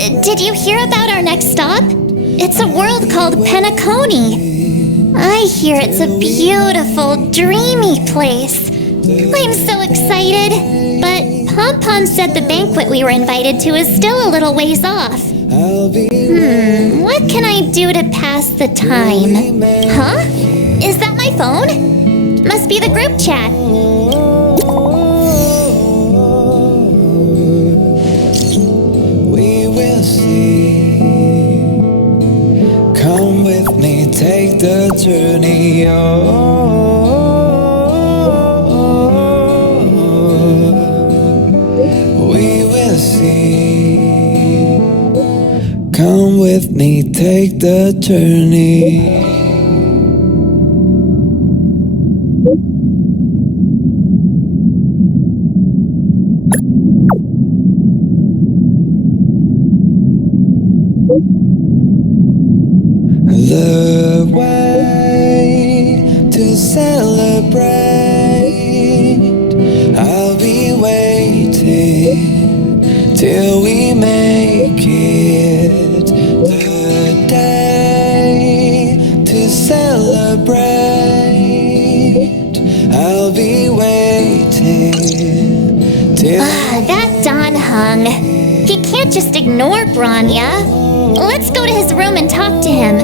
Did you hear about our next stop? It's a world called Penacony. I hear it's a beautiful, dreamy place. I'm so excited. But Pom-Pom said the banquet we were invited to is still a little ways off. What can I do to pass the time? Huh? Is that my phone? Must be the group chat. We will see. Come with me, take the journey. We will see. Come with me, take the journey. The way to celebrate. I'll be waiting till we make it. The day to celebrate. I'll be waiting till. That Don Hung. He can't just ignore Branya. Let's go to his room and talk to him.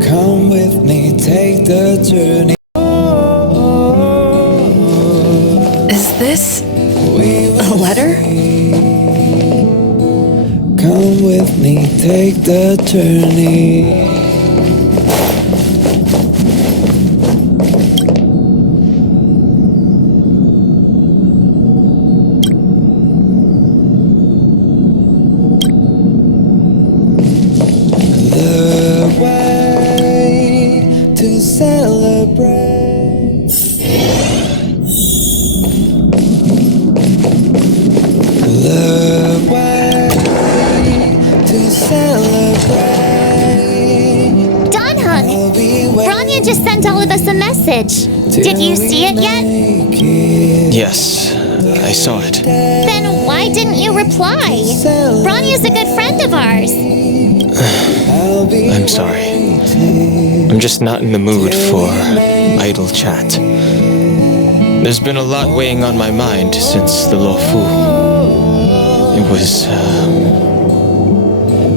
Come with me, take the journey. Is this a letter? Come with me, take the journey. The way to celebrate. The way to celebrate. Don Hung! Branya just sent all of us a message. Did you see it yet? Yes, I saw it. Then why didn't you reply? Branya's a good friend of ours. I'm sorry. I'm just not in the mood for idle chat. There's been a lot weighing on my mind since the Lofu. It was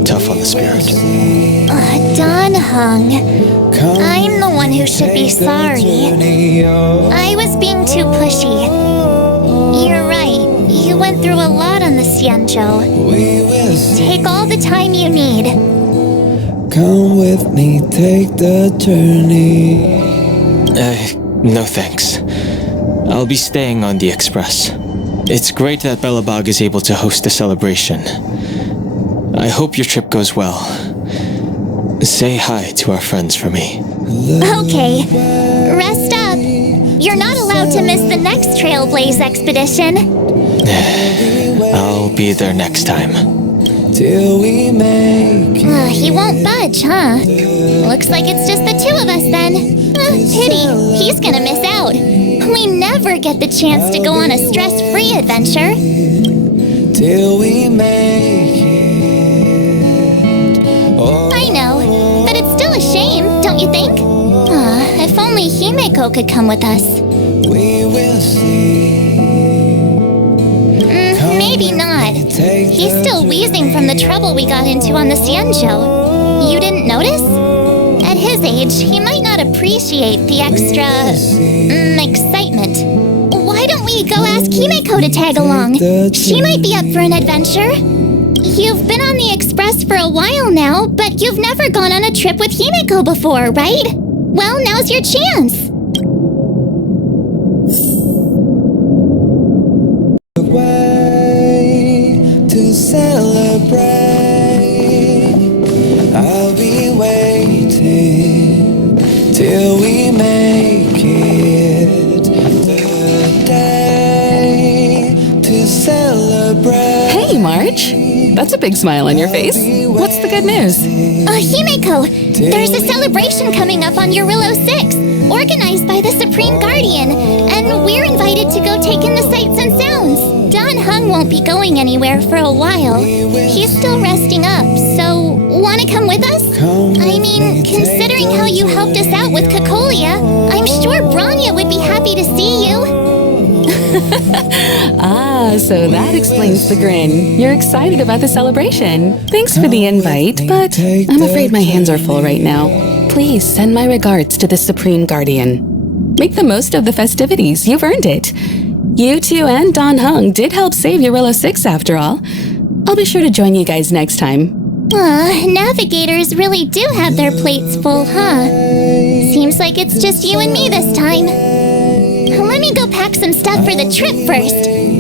tough on the spirit. Don Hung, I'm the one who should be sorry. I was being too pushy. You're right. You went through a lot on the Xianzhou. Take all the time you need. Come with me, take the journey. No thanks. I'll be staying on the Express. It's great that Belobog is able to host a celebration. I hope your trip goes well. Say hi to our friends for me. Okay, rest up. You're not allowed to miss the next Trailblaze expedition. I'll be there next time. Till we make He won't budge, huh? Looks like it's just the two of us then. Pity, he's gonna miss out. We never get the chance to go on a stress-free adventure. till we make it. I know, but it's still a shame, don't you think? If only Himeko could come with us. We will see. Maybe not. He's still wheezing from the trouble we got into on the Xianzhou. You didn't notice? At his age, he might not appreciate the extra excitement. Why don't we go ask Himeko to tag along? She might be up for an adventure. You've been on the Express for a while now, but you've never gone on a trip with Himeko before, right? Well, now's your chance. To celebrate, I'll be waiting till we make it. The day to celebrate. Hey, March. That's a big smile on your face. What's the good good news? Himeko, there's a celebration coming up on Eurillo 6, organized by the Supreme Guardian, and we're invited to go take in the sights and sounds. Don Hung won't be going anywhere for a while. He's still resting up, so wanna come with us? I mean, considering how you helped us out with Cocolia, I'm sure Branya would be happy to see you. So that explains the grin. You're excited about the celebration. Thanks for the invite, but I'm afraid my hands are full right now. Please send my regards to the Supreme Guardian. Make the most of the festivities. You've earned it. You two and Don Hung did help save Eurillo 6 after all. I'll be sure to join you guys next time. Navigators really do have their plates full, huh? Seems like it's just you and me this time. Let me go pack some stuff for the trip first.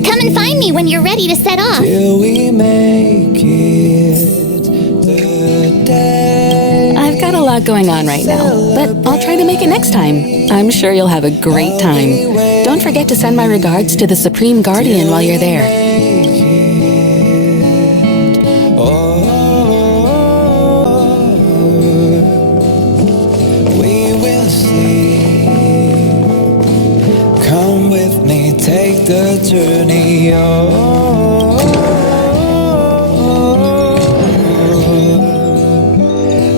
Come and find me when you're ready to set off. Till we make it the day. I've got a lot going on right now, but I'll try to make it next time. I'm sure you'll have a great time. Don't forget to send my regards to the Supreme Guardian while you're there. We will see. Come with me, take the journey.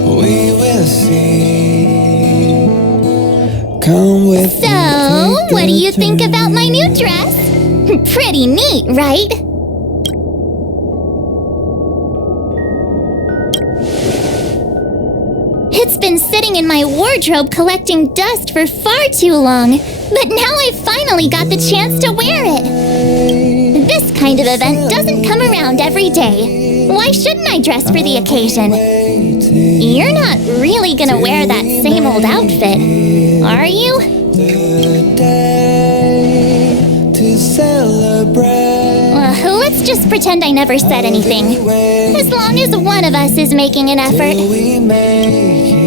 We will see. Come with me. So, what do you think about my new dress? Pretty neat, right? It's been sitting in my wardrobe collecting dust for far too long, but now I've finally got the chance to wear it. This kind of event doesn't come around every day. Why shouldn't I dress for the occasion? You're not really gonna wear that same old outfit, are you? The day to celebrate. Let's just pretend I never said anything. As long as one of us is making an effort. We make it.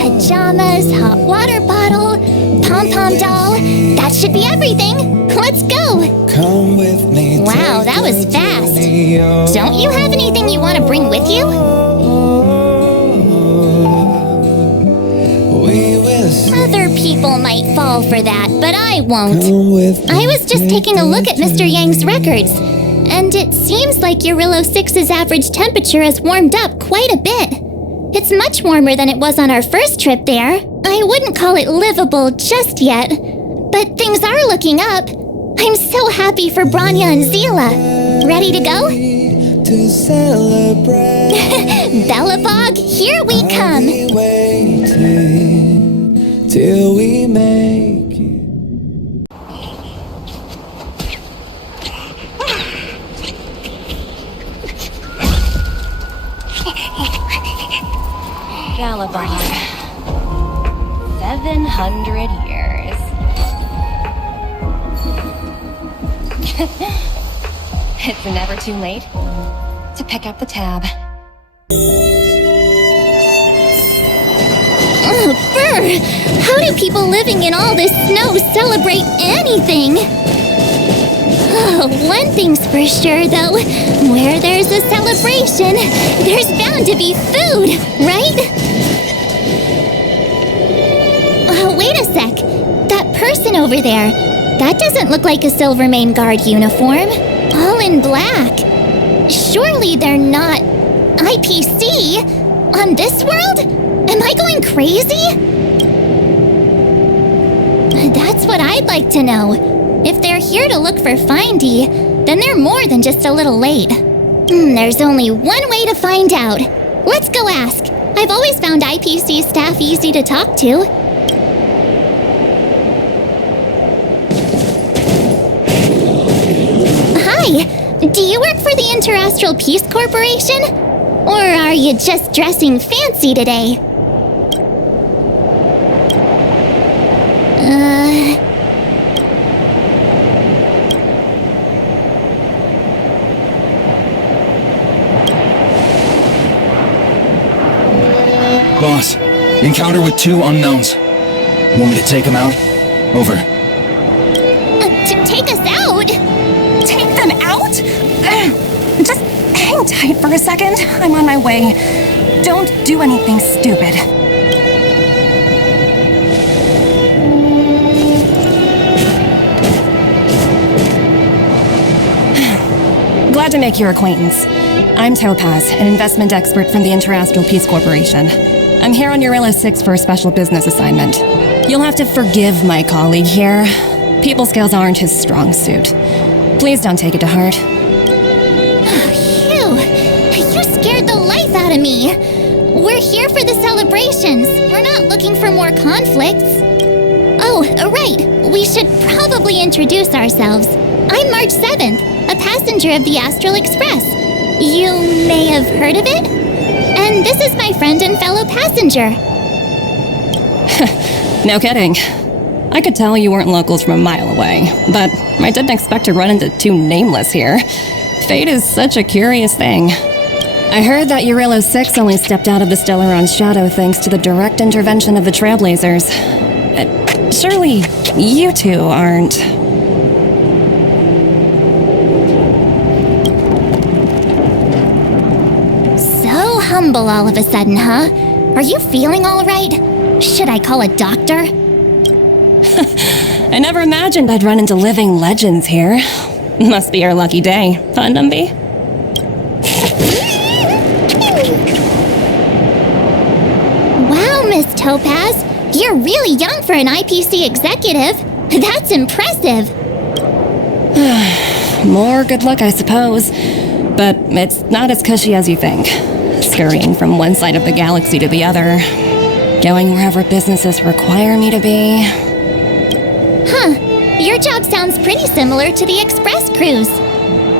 Pajamas, hot water bottle, pom-pom doll. That should be everything. Let's go. Come with me. Wow, that was fast. Don't you have anything you want to bring with you? We will see. Other people might fall for that, but I won't. Come with me. I was just taking a look at Mr. Yang's records, and it seems like Eurillo 6's average temperature has warmed up quite a bit. It's much warmer than it was on our first trip there. I wouldn't call it livable just yet, but things are looking up. I'm so happy for Branya and Zila. Ready to go? To celebrate. Bellabog, here we come. We waiting till we make it. Galabog. 700 years. It's never too late to pick up the tab. Oh, brr! How do people living in all this snow celebrate anything? Oh, one thing's for sure, though. Where there's a celebration, there's bound to be food, right? Oh, wait a sec. That person over there, that doesn't look like a Silvermane Guard uniform. All in black. Surely they're not IPC? On this world? Am I going crazy? That's what I'd like to know. If they're here to look for Findy, then they're more than just a little late. There's only one way to find out. Let's go ask. I've always found IPC staff easy to talk to. Hi, do you work for the Interastral Peace Corporation? Or are you just dressing fancy today? Boss, encounter with 2 unknowns. Want me to take them out? Over. To take us out? Take them out? Just hang tight for a second. I'm on my way. Don't do anything stupid. Glad to make your acquaintance. I'm Topaz, an investment expert from the Interastral Peace Corporation. I'm here on Eurilla 6 for a special business assignment. You'll have to forgive my colleague here. People skills aren't his strong suit. Please don't take it to heart. Phew! You scared the life out of me! We're here for the celebrations. We're not looking for more conflicts. Oh, right. We should probably introduce ourselves. I'm March 7th, a passenger of the Astral Express. You may have heard of it? And this is my friend and fellow passenger. No kidding. I could tell you weren't locals from a mile away, but I didn't expect to run into two nameless here. Fate is such a curious thing. I heard that Eurilla 6 only stepped out of the Stellaron's shadow thanks to the direct intervention of the Trailblazers. Surely you two aren't... So humble all of a sudden, huh? Are you feeling all right? Should I call a doctor? I never imagined I'd run into living legends here. Must be our lucky day, huh, Numby? Wow, Miss Topaz, you're really young for an IPC executive. That's impressive. More good luck, I suppose. But it's not as cushy as you think. Scurrying from one side of the galaxy to the other. Going wherever businesses require me to be. Huh. Your job sounds pretty similar to the express cruise.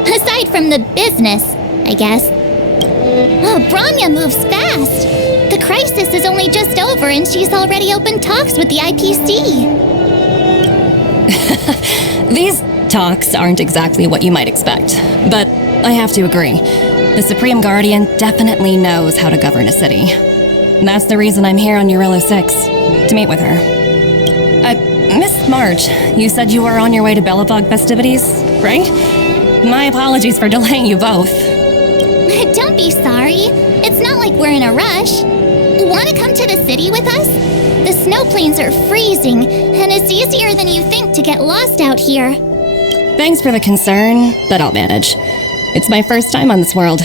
Aside from the business, I guess. Oh, Branya moves fast. The crisis is only just over and she's already opened talks with the IPC. These talks aren't exactly what you might expect, but I have to agree. The Supreme Guardian definitely knows how to govern a city. That's the reason I'm here on Eurilla 6, to meet with her. Miss March, you said you were on your way to Belobog festivities, right? My apologies for delaying you both. Don't be sorry. It's not like we're in a rush. Want to come to the city with us? The snow plains are freezing, and it's easier than you think to get lost out here. Thanks for the concern, but I'll manage. It's my first time on this world.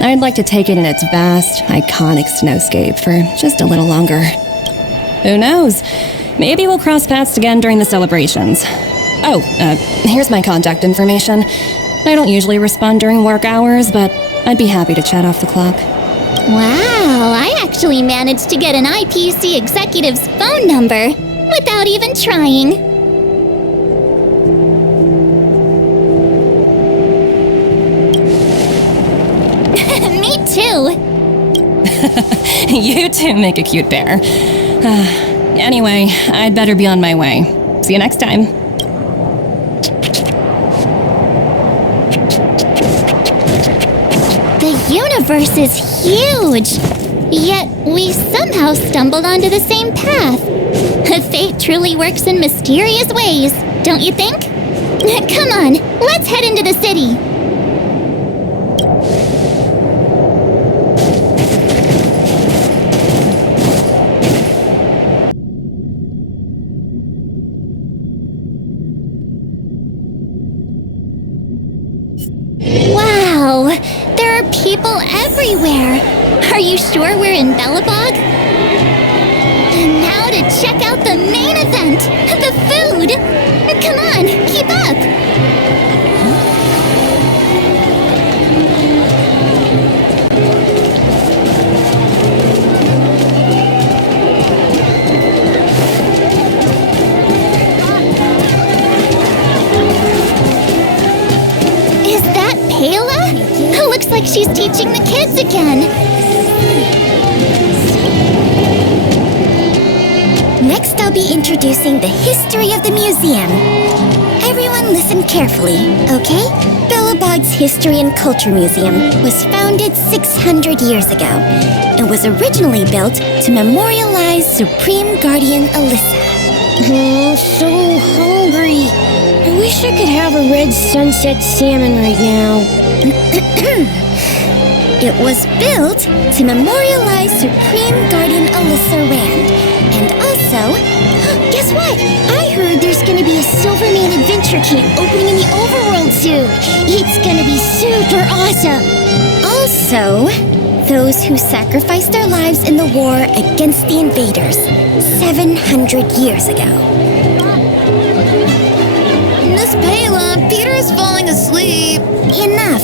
I'd like to take it in its vast, iconic snowscape for just a little longer. Who knows? Maybe we'll cross paths again during the celebrations. Oh, here's my contact information. I don't usually respond during work hours, but I'd be happy to chat off the clock. Wow, I actually managed to get an IPC executive's phone number without even trying. Me too. You two make a cute pair. Anyway, I'd better be on my way. See you next time. The universe is huge, yet we somehow stumbled onto the same path. Fate truly works in mysterious ways, don't you think? Come on, let's head into the city. Wow, there are people everywhere. Are you sure we're in Belobog? And now to check out the main event, the food. Come on, keep up. Is that Payla? Looks like she's teaching the kids again. Next, I'll be introducing the history of the museum. Everyone listen carefully, okay? Belobog's History and Culture Museum was founded 600 years ago and was originally built to memorialize Supreme Guardian Alyssa. So hungry. I wish I could have a red sunset salmon right now. It was built to memorialize Supreme Guardian Alyssa Rand. And also, guess what? I heard there's gonna be a Silvermane adventure camp opening in the overworld soon. It's gonna be super awesome. Also, those who sacrificed their lives in the war against the invaders 700 years ago. Miss Payla, Peter's falling asleep. Enough.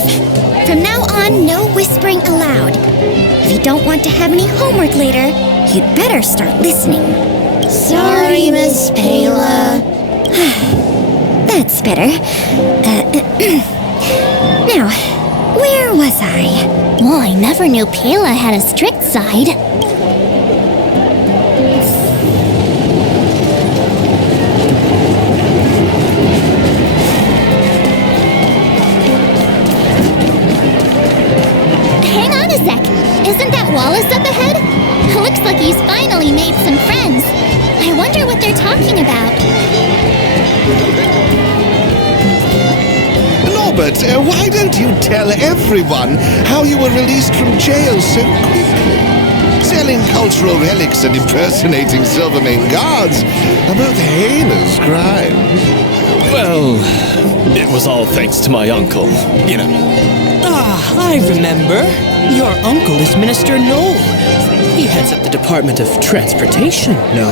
From now on, no whispering aloud. If you don't want to have any homework later, you'd better start listening. Sorry, Miss Payla. That's better. Now, where was I? Well, I never knew Payla had a strict side. Hang on a sec. Isn't that Wallace up ahead? Looks like he's finally made some friends. I wonder what they're talking about. Norbert, why don't you tell everyone how you were released from jail so quickly? Selling cultural relics and impersonating Silvermane guards are both heinous crimes. Well, it was all thanks to my uncle, you know. Ah, I remember. Your uncle is Minister Knoll. He heads up the Department of Transportation, no?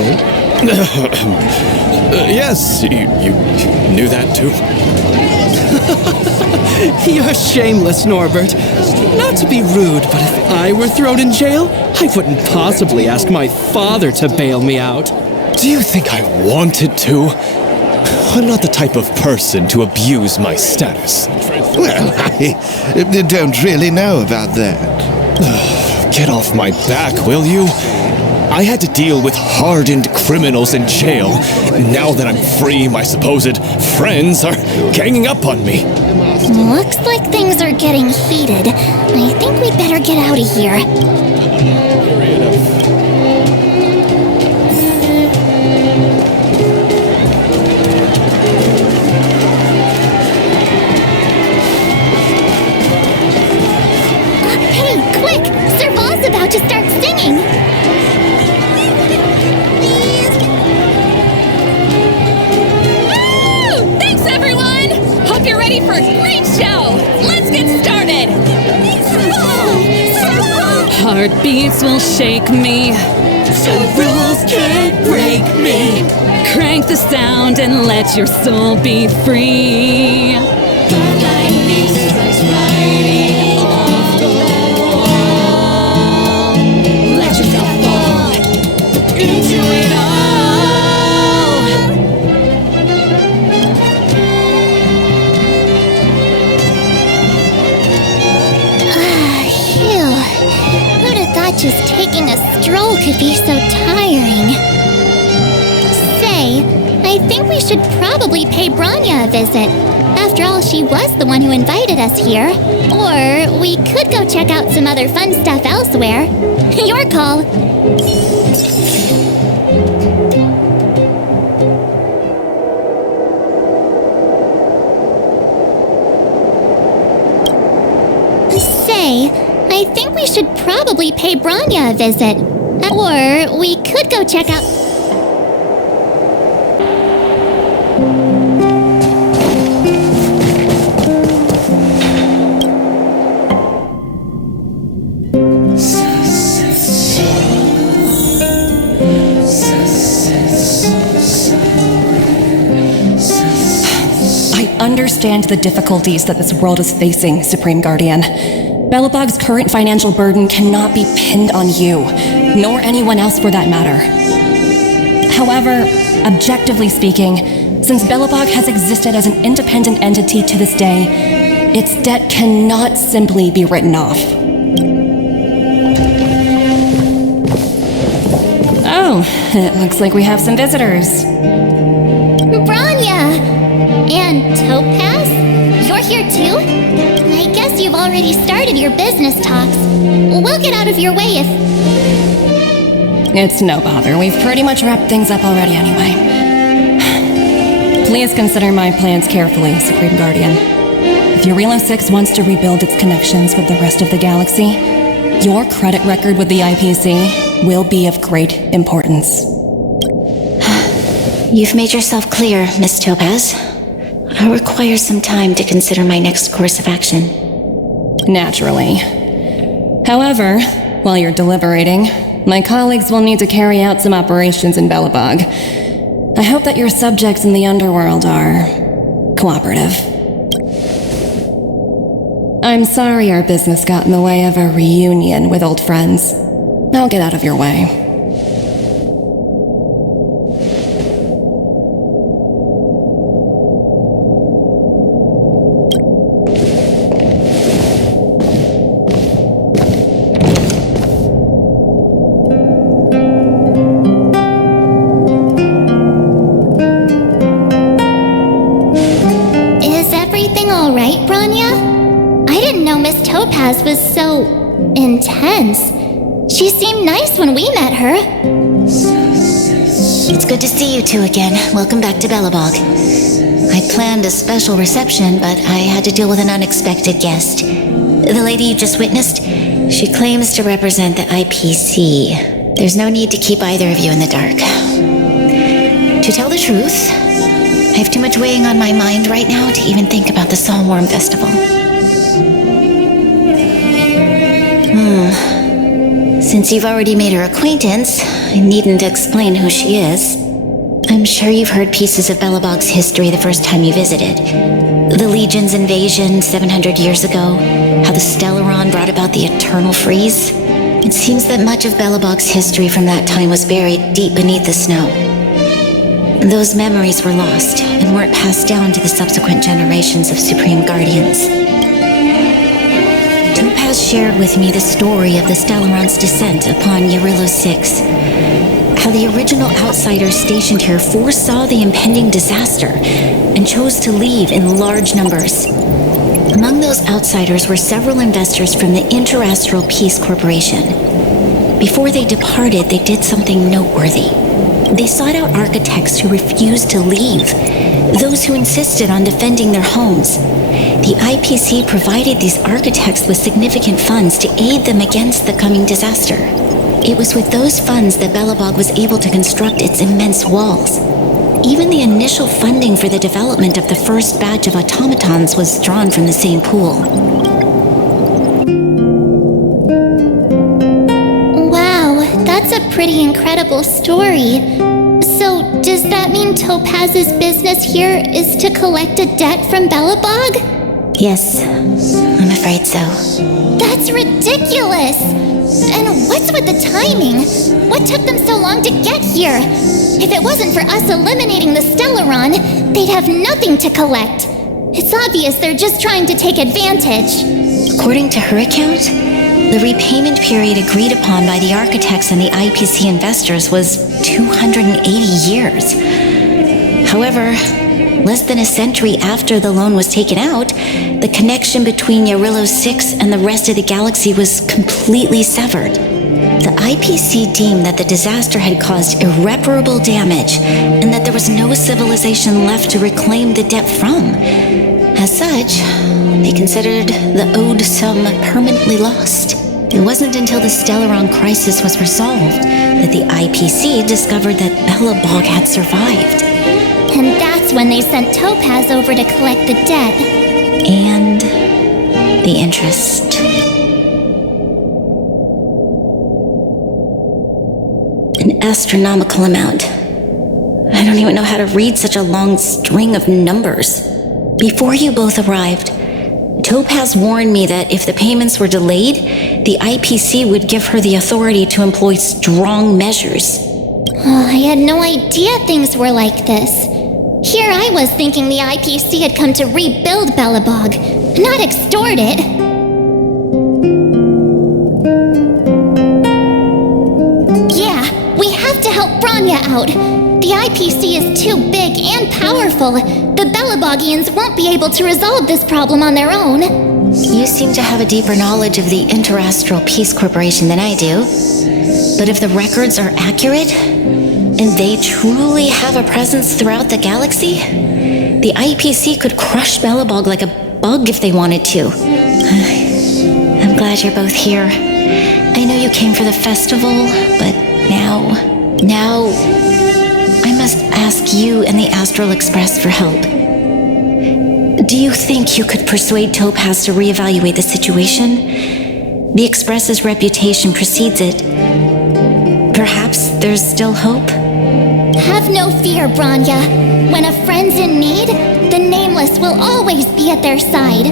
Yes, you knew that too? You're shameless, Norbert. Not to be rude, but if I were thrown in jail, I wouldn't possibly ask my father to bail me out. Do you think I wanted to? I'm not the type of person to abuse my status. Well, I don't really know about that. Get off my back, will you? I had to deal with hardened criminals in jail. Now that I'm free, my supposed friends are ganging up on me. Looks like things are getting heated. I think we'd better get out of here. Hey, quick! Serval's about to start singing! Woo! Thanks, everyone! Hope you're ready for a great show! Let's get started! Heartbeats will shake me, so rules can't break me. Crank the sound and let your soul be free. The lightning strikes right off the wall. Let yourself fall into it all. Just taking a stroll could be so tiring. Say, I think we should probably pay Branya a visit. After all, she was the one who invited us here. Or we could go check out some other fun stuff elsewhere. Your call. Say, I think we should probably pay Branya a visit. Or we could go check out... I understand the difficulties that this world is facing, Supreme Guardian. Belobog's current financial burden cannot be pinned on you, nor anyone else for that matter. However, objectively speaking, since Belobog has existed as an independent entity to this day, its debt cannot simply be written off. Oh, it looks like we have some visitors. Branya! And Topaz? You're here too? I guess you've already started your business talks. We'll get out of your way if... It's no bother. We've pretty much wrapped things up already anyway. Please consider my plans carefully, Supreme Guardian. If Eurilo 6 wants to rebuild its connections with the rest of the galaxy, your credit record with the IPC will be of great importance. You've made yourself clear, Miss Topaz. I'll require some time to consider my next course of action. Naturally. However, while you're deliberating, my colleagues will need to carry out some operations in Belobog. I hope that your subjects in the underworld are cooperative. I'm sorry our business got in the way of a reunion with old friends. I'll get out of your way. Topaz was so intense. She seemed nice when we met her. It's good to see you two again. Welcome back to Belobog. I planned a special reception, but I had to deal with an unexpected guest. The lady you just witnessed, she claims to represent the IPC. There's no need to keep either of you in the dark. To tell the truth, I have too much weighing on my mind right now to even think about the Psalmworm Festival. Since you've already made her acquaintance, I needn't explain who she is. I'm sure you've heard pieces of Belobog's history the first time you visited. The Legion's invasion 700 years ago, how the Stellaron brought about the Eternal Freeze. It seems that much of Belobog's history from that time was buried deep beneath the snow. Those memories were lost and weren't passed down to the subsequent generations of Supreme Guardians. Topaz shared with me the story of the Stellaron's descent upon Eurilo 6. How the original outsiders stationed here foresaw the impending disaster and chose to leave in large numbers. Among those outsiders were several investors from the Interastral Peace Corporation. Before they departed, they did something noteworthy. They sought out architects who refused to leave, those who insisted on defending their homes. The IPC provided these architects with significant funds to aid them against the coming disaster. It was with those funds that Belobog was able to construct its immense walls. Even the initial funding for the development of the first batch of automatons was drawn from the same pool. Wow, that's a pretty incredible story. So, does that mean Topaz's business here is to collect a debt from Belobog? Yes, I'm afraid so. That's ridiculous! And what's with the timing? What took them so long to get here? If it wasn't for us eliminating the Stellaron, they'd have nothing to collect. It's obvious they're just trying to take advantage. According to her account, the repayment period agreed upon by the architects and the IPC investors was 280 years. However, less than a century after the loan was taken out, the connection between Eurilo 6 and the rest of the galaxy was completely severed. The IPC deemed that the disaster had caused irreparable damage and that there was no civilization left to reclaim the debt from. As such, they considered the owed sum permanently lost. It wasn't until the Stellaron crisis was resolved that the IPC discovered that Belobog had survived. And that's when they sent Topaz over to collect the debt. And the interest. An astronomical amount. I don't even know how to read such a long string of numbers. Before you both arrived, Topaz warned me that if the payments were delayed, the IPC would give her the authority to employ strong measures. Oh, I had no idea things were like this. Here I was thinking the IPC had come to rebuild Belobog, not extort it. Yeah, we have to help Bronya out. The IPC is too big and powerful. The Belobogians won't be able to resolve this problem on their own. You seem to have a deeper knowledge of the Interastral Peace Corporation than I do. But if the records are accurate, and they truly have a presence throughout the galaxy, The IPC could crush Belobog like a bug if they wanted to. I'm glad you're both here. I know you came for the festival, but now I must ask you and the Astral Express for help. Do you think you could persuade Topaz to reevaluate the situation? The Express's reputation precedes it. Perhaps there's still hope? Have no fear, Branya. When a friend's in need, the Nameless will always be at their side.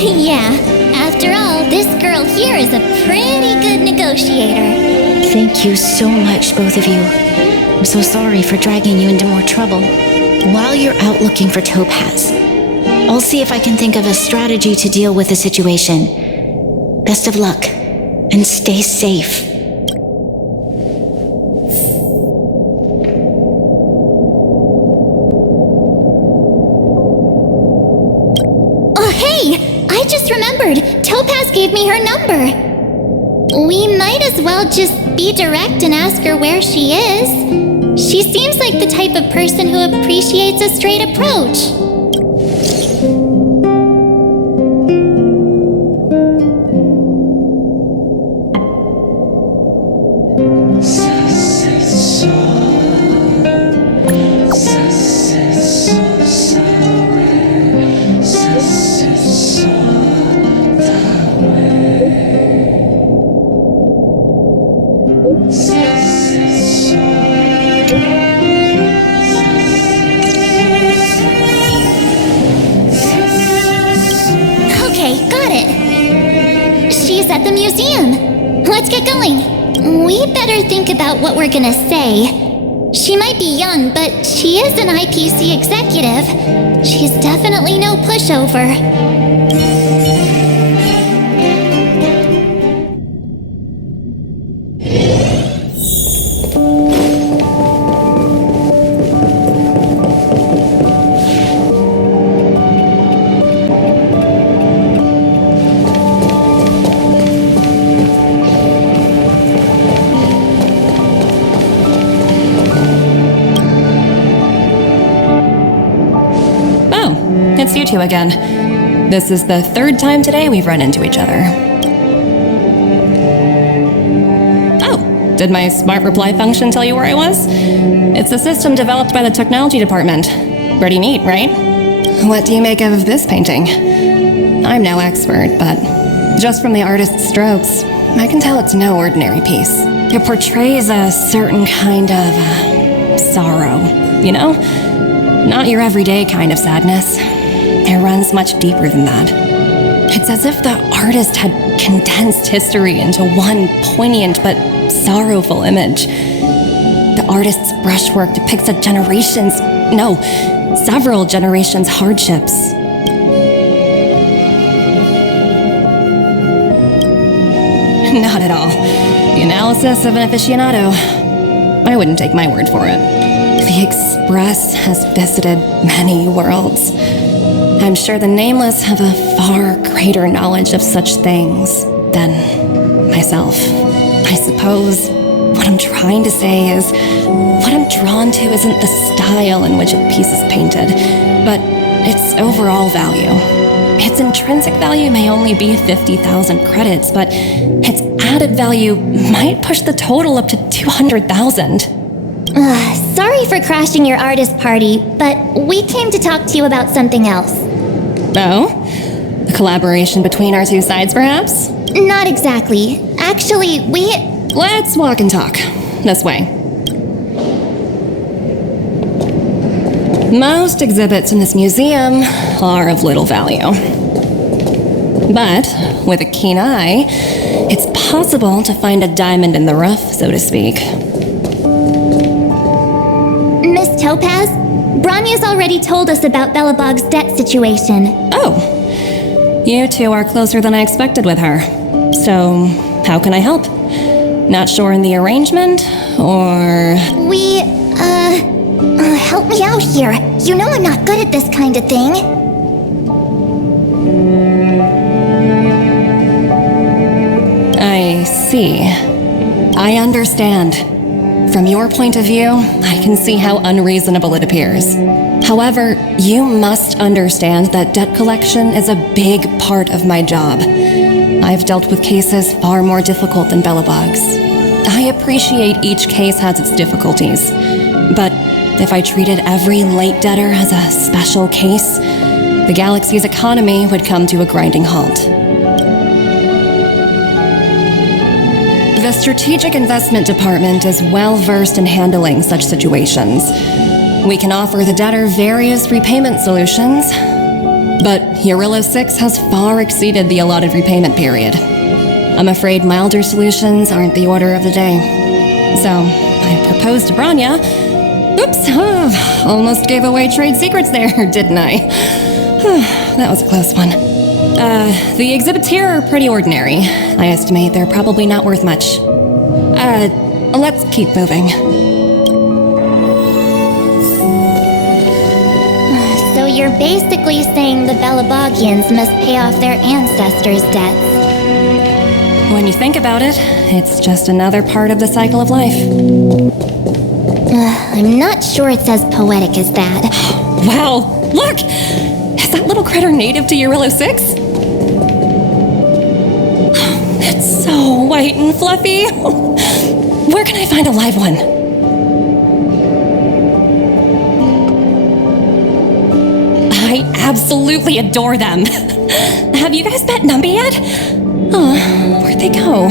Yeah, after all, this girl here is a pretty good negotiator. Thank you so much, both of you. I'm so sorry for dragging you into more trouble. While you're out looking for Topaz, I'll see if I can think of a strategy to deal with the situation. Best of luck, and stay safe. I just remembered! Topaz gave me her number! We might as well just be direct and ask her where she is. She seems like the type of person who appreciates a straight approach. At the museum. Let's get going. We better think about what we're gonna say. She might be young, but she is an IPC executive. She's definitely no pushover. It's you two again. This is the third time today we've run into each other. Oh, did my smart reply function tell you where I was? It's a system developed by the technology department. Pretty neat, right? What do you make of this painting? I'm no expert, but just from the artist's strokes, I can tell it's no ordinary piece. It portrays a certain kind of sorrow, you know? Not your everyday kind of sadness. It runs much deeper than that. It's as if the artist had condensed history into one poignant but sorrowful image. The artist's brushwork depicts several generations' hardships. Not at all. The analysis of an aficionado. I wouldn't take my word for it. The Express has visited many worlds. I'm sure the Nameless have a far greater knowledge of such things than myself. I suppose what I'm trying to say is, what I'm drawn to isn't the style in which a piece is painted, but its overall value. Its intrinsic value may only be 50,000 credits, but its added value might push the total up to 200,000. Sorry for crashing your artist party, but we came to talk to you about something else. Oh? A collaboration between our two sides, perhaps? Not exactly. Actually, Let's walk and talk. This way. Most exhibits in this museum are of little value. But, with a keen eye, it's possible to find a diamond in the rough, so to speak. Miss Topaz, Branya's already told us about Belobog's debt situation. Oh, you two are closer than I expected with her. So, how can I help? Not sure in the arrangement, or... help me out here. You know I'm not good at this kind of thing. I see. I understand. From your point of view, I can see how unreasonable it appears. However, you must understand that debt collection is a big part of my job. I've dealt with cases far more difficult than Belobog's. I appreciate each case has its difficulties, but if I treated every late debtor as a special case, the galaxy's economy would come to a grinding halt. The Strategic Investment Department is well versed in handling such situations. We can offer the debtor various repayment solutions, but Eurillo 6 has far exceeded the allotted repayment period. I'm afraid milder solutions aren't the order of the day. So, I proposed to Branya. Oops, almost gave away trade secrets there, didn't I? That was a close one. The exhibits here are pretty ordinary. I estimate they're probably not worth much. Let's keep moving. So you're basically saying the Belabogians must pay off their ancestors' debts. When you think about it, it's just another part of the cycle of life. I'm not sure it's as poetic as that. Wow, look! Is that little critter native to Eurillo 6? It's so white and fluffy. Where can I find a live one? I absolutely adore them. Have you guys met Numby yet? Oh, where'd they go?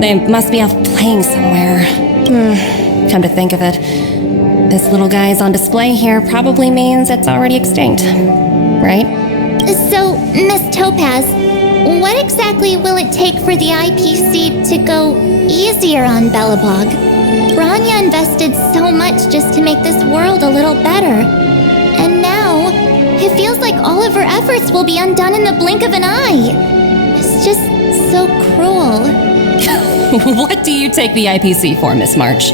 They must be off playing somewhere. Come to think of it, this little guy's on display here probably means it's already extinct, right? So, Miss Topaz, what exactly will it take for the IPC to go easier on Belobog? Branya invested so much just to make this world a little better. And now, it feels like all of her efforts will be undone in the blink of an eye. It's just so cruel. What do you take the IPC for, Miss March?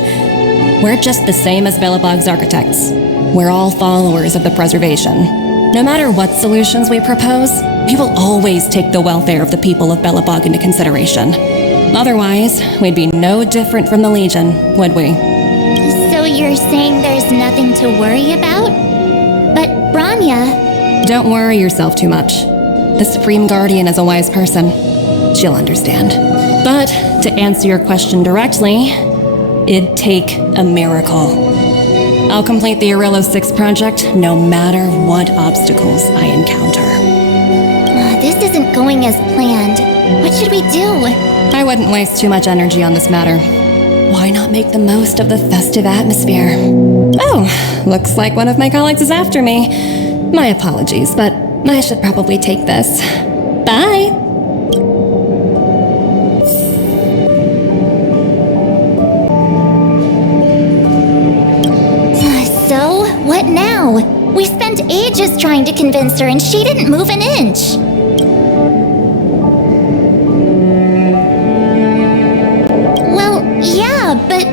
We're just the same as Belobog's architects. We're all followers of the preservation. No matter what solutions we propose, we will always take the welfare of the people of Belobog into consideration. Otherwise, we'd be no different from the Legion, would we? So you're saying there's nothing to worry about? But Branya... Don't worry yourself too much. The Supreme Guardian is a wise person. She'll understand. But to answer your question directly, it'd take a miracle. I'll complete the Eurillo 6 project no matter what obstacles I encounter. This isn't going as planned. What should we do? I wouldn't waste too much energy on this matter. Why not make the most of the festive atmosphere? Oh, looks like one of my colleagues is after me. My apologies, but I should probably take this. Bye! What now? We spent ages trying to convince her and she didn't move an inch. Well, yeah, but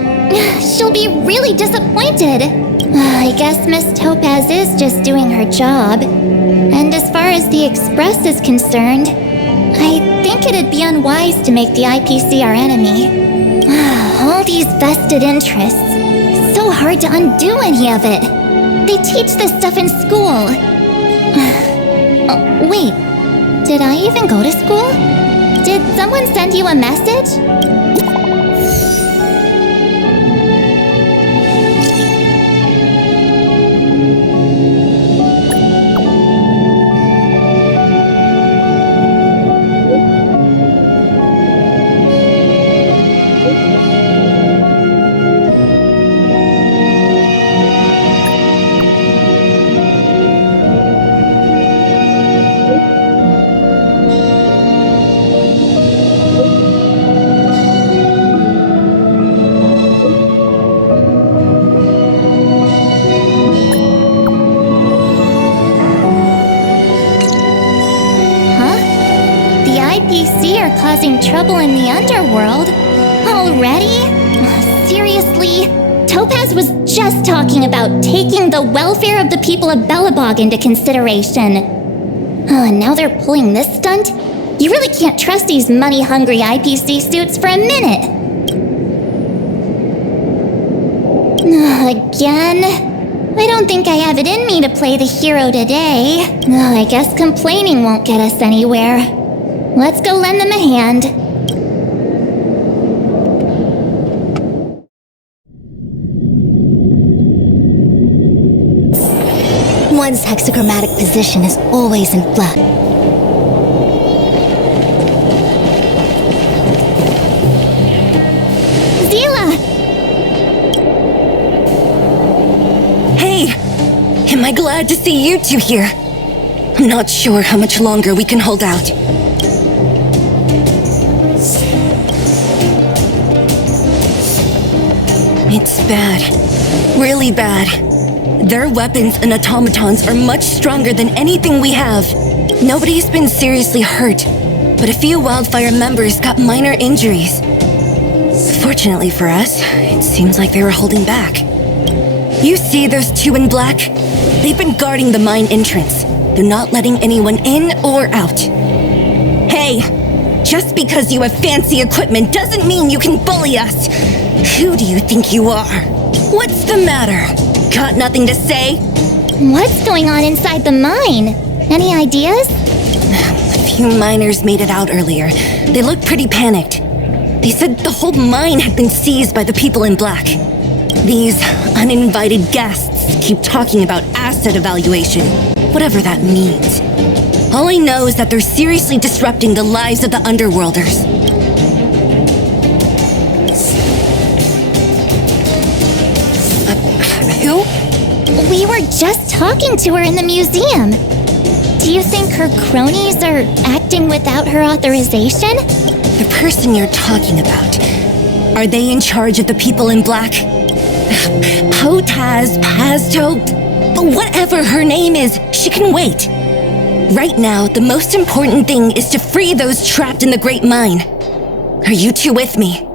she'll be really disappointed. I guess Miss Topaz is just doing her job. And as far as the Express is concerned, I think it'd be unwise to make the IPC our enemy. All these vested interests. It's so hard to undo any of it. They teach this stuff in school. Wait, did I even go to school? Did someone send you a message? Causing trouble in the underworld? Already? Seriously? Topaz was just talking about taking the welfare of the people of Belobog into consideration. And now they're pulling this stunt? You really can't trust these money-hungry IPC suits for a minute. Again? I don't think I have it in me to play the hero today. I guess complaining won't get us anywhere. Let's go lend them a hand. One's hexachromatic position is always in flux. Am I glad to see you two here? I'm not sure how much longer we can hold out. It's bad. Really bad. Their weapons and automatons are much stronger than anything we have. Nobody's been seriously hurt, but a few Wildfire members got minor injuries. Fortunately for us, it seems like they were holding back. You see those two in black? They've been guarding the mine entrance. They're not letting anyone in or out. Hey, just because you have fancy equipment doesn't mean you can bully us. Who do you think you are? What's the matter? Got nothing to say? What's going on inside the mine? Any ideas? A few miners made it out earlier. They looked pretty panicked. They said the whole mine had been seized by the people in black. These uninvited guests keep talking about asset evaluation, whatever that means. All I know is that they're seriously disrupting the lives of the Underworlders. Who? We were just talking to her in the museum. Do you think her cronies are acting without her authorization? The person you're talking about, are they in charge of the people in black? Potaz, Pazto, whatever her name is, she can wait. Right now, the most important thing is to free those trapped in the Great Mine. Are you two with me?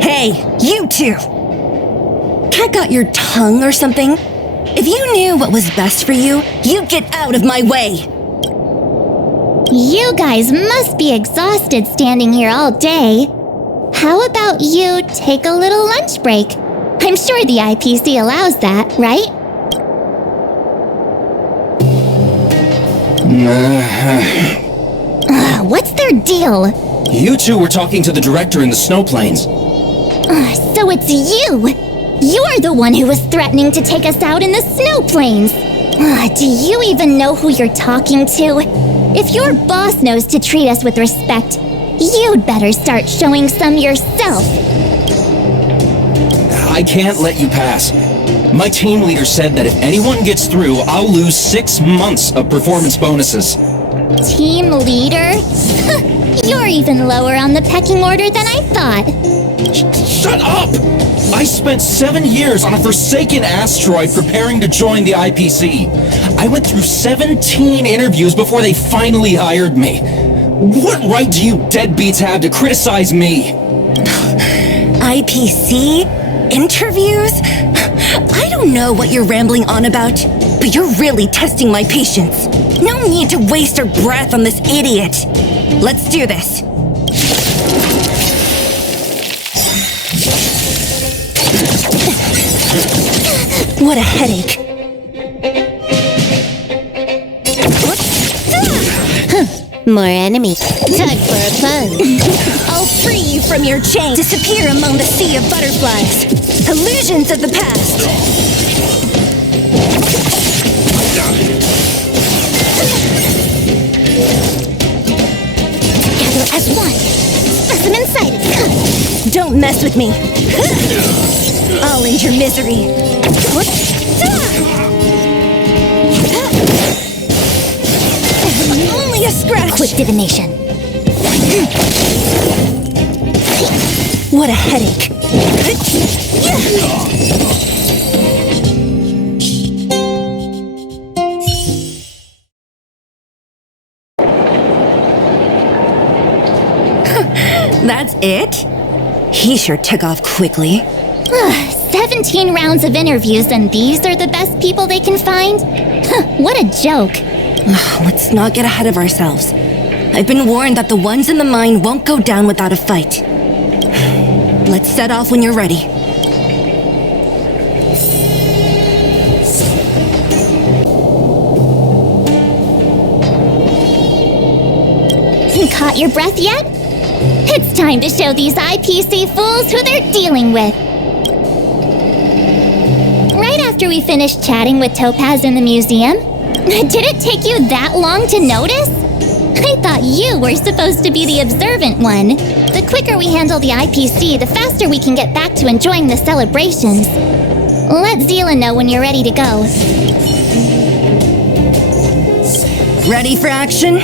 Hey, you two! Cat got your tongue or something? If you knew what was best for you, you'd get out of my way! You guys must be exhausted standing here all day. How about you take a little lunch break? I'm sure the IPC allows that, right? What's their deal? You two were talking to the director in the snow plains. So it's you! You're the one who was threatening to take us out in the snow plains! Do you even know who you're talking to? If your boss knows to treat us with respect, you'd better start showing some yourself. I can't let you pass. My team leader said that if anyone gets through, I'll lose 6 months of performance bonuses. Team leader? You're even lower on the pecking order than I thought. Shut up! I spent 7 years on a forsaken asteroid preparing to join the IPC. I went through 17 interviews before they finally hired me. What right do you deadbeats have to criticize me? IPC? Interviews? I don't know what you're rambling on about, but you're really testing my patience. No need to waste our breath on this idiot. Let's do this. What a headache. More enemies. Time for a fun. I'll free you from your chain. Disappear among the sea of butterflies. Illusions of the past. Together as one. Specimen sighted. Don't mess with me. I'll end your misery. Only a scratch. Quick divination. What a headache. That's it? He sure took off quickly. 17 rounds of interviews and these are the best people they can find? What a joke. Let's not get ahead of ourselves. I've been warned that the ones in the mine won't go down without a fight. Let's set off when you're ready. Caught your breath yet? It's time to show these IPC fools who they're dealing with. Right after we finished chatting with Topaz in the museum, did it take you that long to notice? I thought you were supposed to be the observant one. The quicker we handle the IPC, the faster we can get back to enjoying the celebrations. Let Zila know when you're ready to go. Ready for action?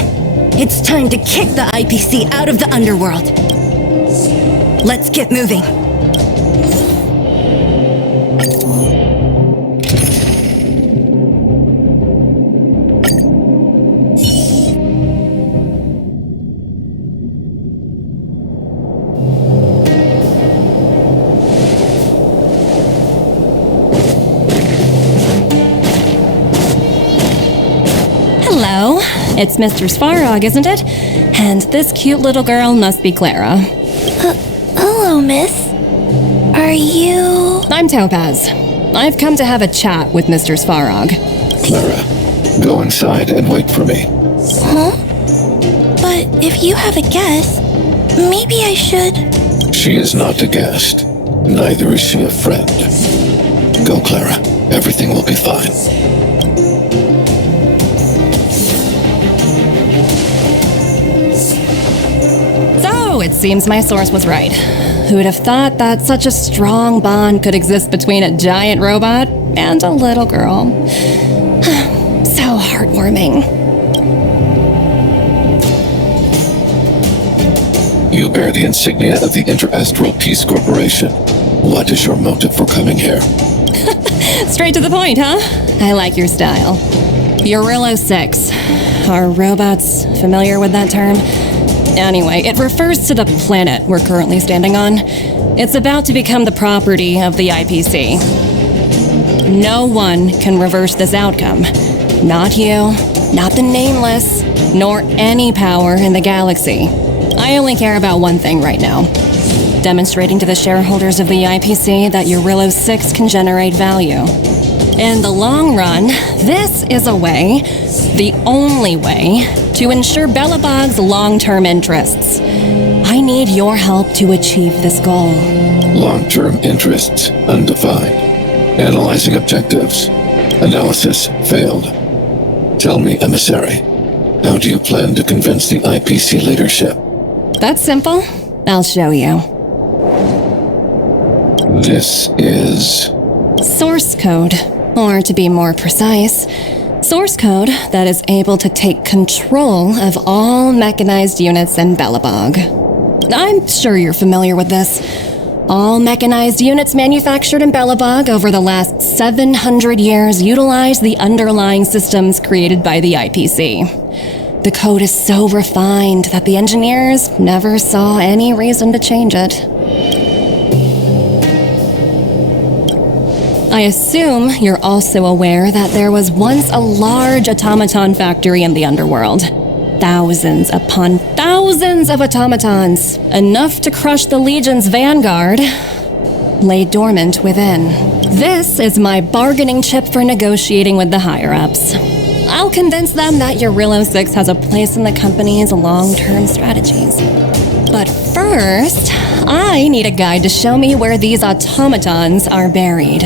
It's time to kick the IPC out of the underworld. Let's get moving. Hello, it's Mr. Svarog, isn't it? And this cute little girl must be Clara. Hello, miss. Are you... I'm Topaz. I've come to have a chat with Mr. Svarog. Clara, go inside and wait for me. Huh? But if you have a guest, maybe I should... She is not a guest. Neither is she a friend. Go, Clara. Everything will be fine. So, it seems my source was right. Who would have thought that such a strong bond could exist between a giant robot and a little girl? So heartwarming. You bear the insignia of the Interastral Peace Corporation. What is your motive for coming here? Straight to the point, huh? I like your style. Eurillo 6. Are robots familiar with that term? Anyway, it refers to the planet we're currently standing on. It's about to become the property of the IPC. No one can reverse this outcome. Not you, not the Nameless, nor any power in the galaxy. I only care about one thing right now. Demonstrating to the shareholders of the IPC that Eurillo 6 can generate value. In the long run, this is a way, the only way, to ensure Belobog's long-term interests. I need your help to achieve this goal. Long-term interests undefined. Analyzing objectives. Analysis failed. Tell me, emissary, how do you plan to convince the IPC leadership? That's simple. I'll show you. This is... source code, or to be more precise, source code that is able to take control of all mechanized units in Belobog. I'm sure you're familiar with this. All mechanized units manufactured in Belobog over the last 700 years utilize the underlying systems created by the IPC. The code is so refined that the engineers never saw any reason to change it. I assume you're also aware that there was once a large automaton factory in the underworld. Thousands upon thousands of automatons, enough to crush the Legion's vanguard, lay dormant within. This is my bargaining chip for negotiating with the higher-ups. I'll convince them that Eurillo 6 has a place in the company's long-term strategies. But first, I need a guide to show me where these automatons are buried.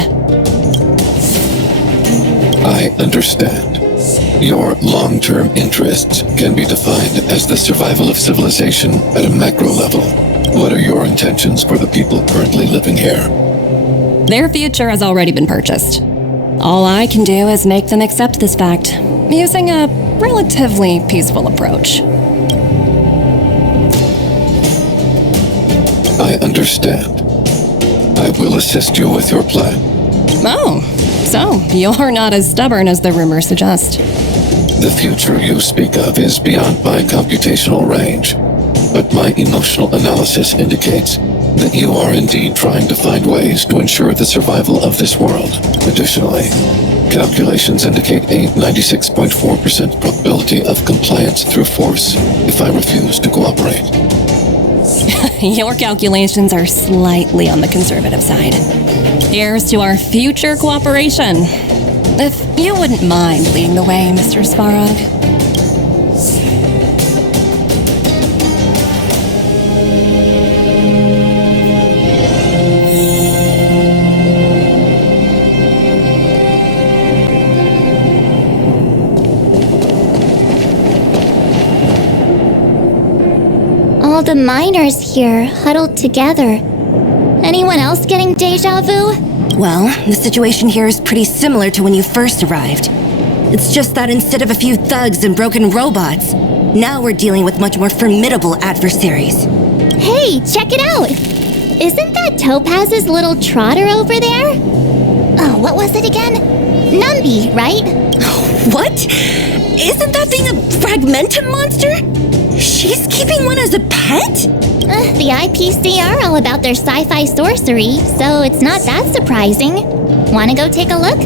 I understand. Your long-term interests can be defined as the survival of civilization at a macro level. What are your intentions for the people currently living here? Their future has already been purchased. All I can do is make them accept this fact, using a relatively peaceful approach. I understand. I will assist you with your plan. Oh, so you're not as stubborn as the rumors suggest. The future you speak of is beyond my computational range, but my emotional analysis indicates that you are indeed trying to find ways to ensure the survival of this world. Additionally, Calculations indicate a 96.4% probability of compliance through force if I refuse to cooperate. Your calculations are slightly on the conservative side. Here's to our future cooperation. If you wouldn't mind leading the way, Mr. Svarog. All the miners here, huddled together. Anyone else getting deja vu? Well, the situation here is pretty similar to when you first arrived. It's just that instead of a few thugs and broken robots, now we're dealing with much more formidable adversaries. Hey, check it out! Isn't that Topaz's little trotter over there? Oh, what was it again? Numby, right? What? Isn't that thing a Fragmentum monster? She's keeping one as a pet? The IPC are all about their sci-fi sorcery, so it's not that surprising. Wanna go take a look?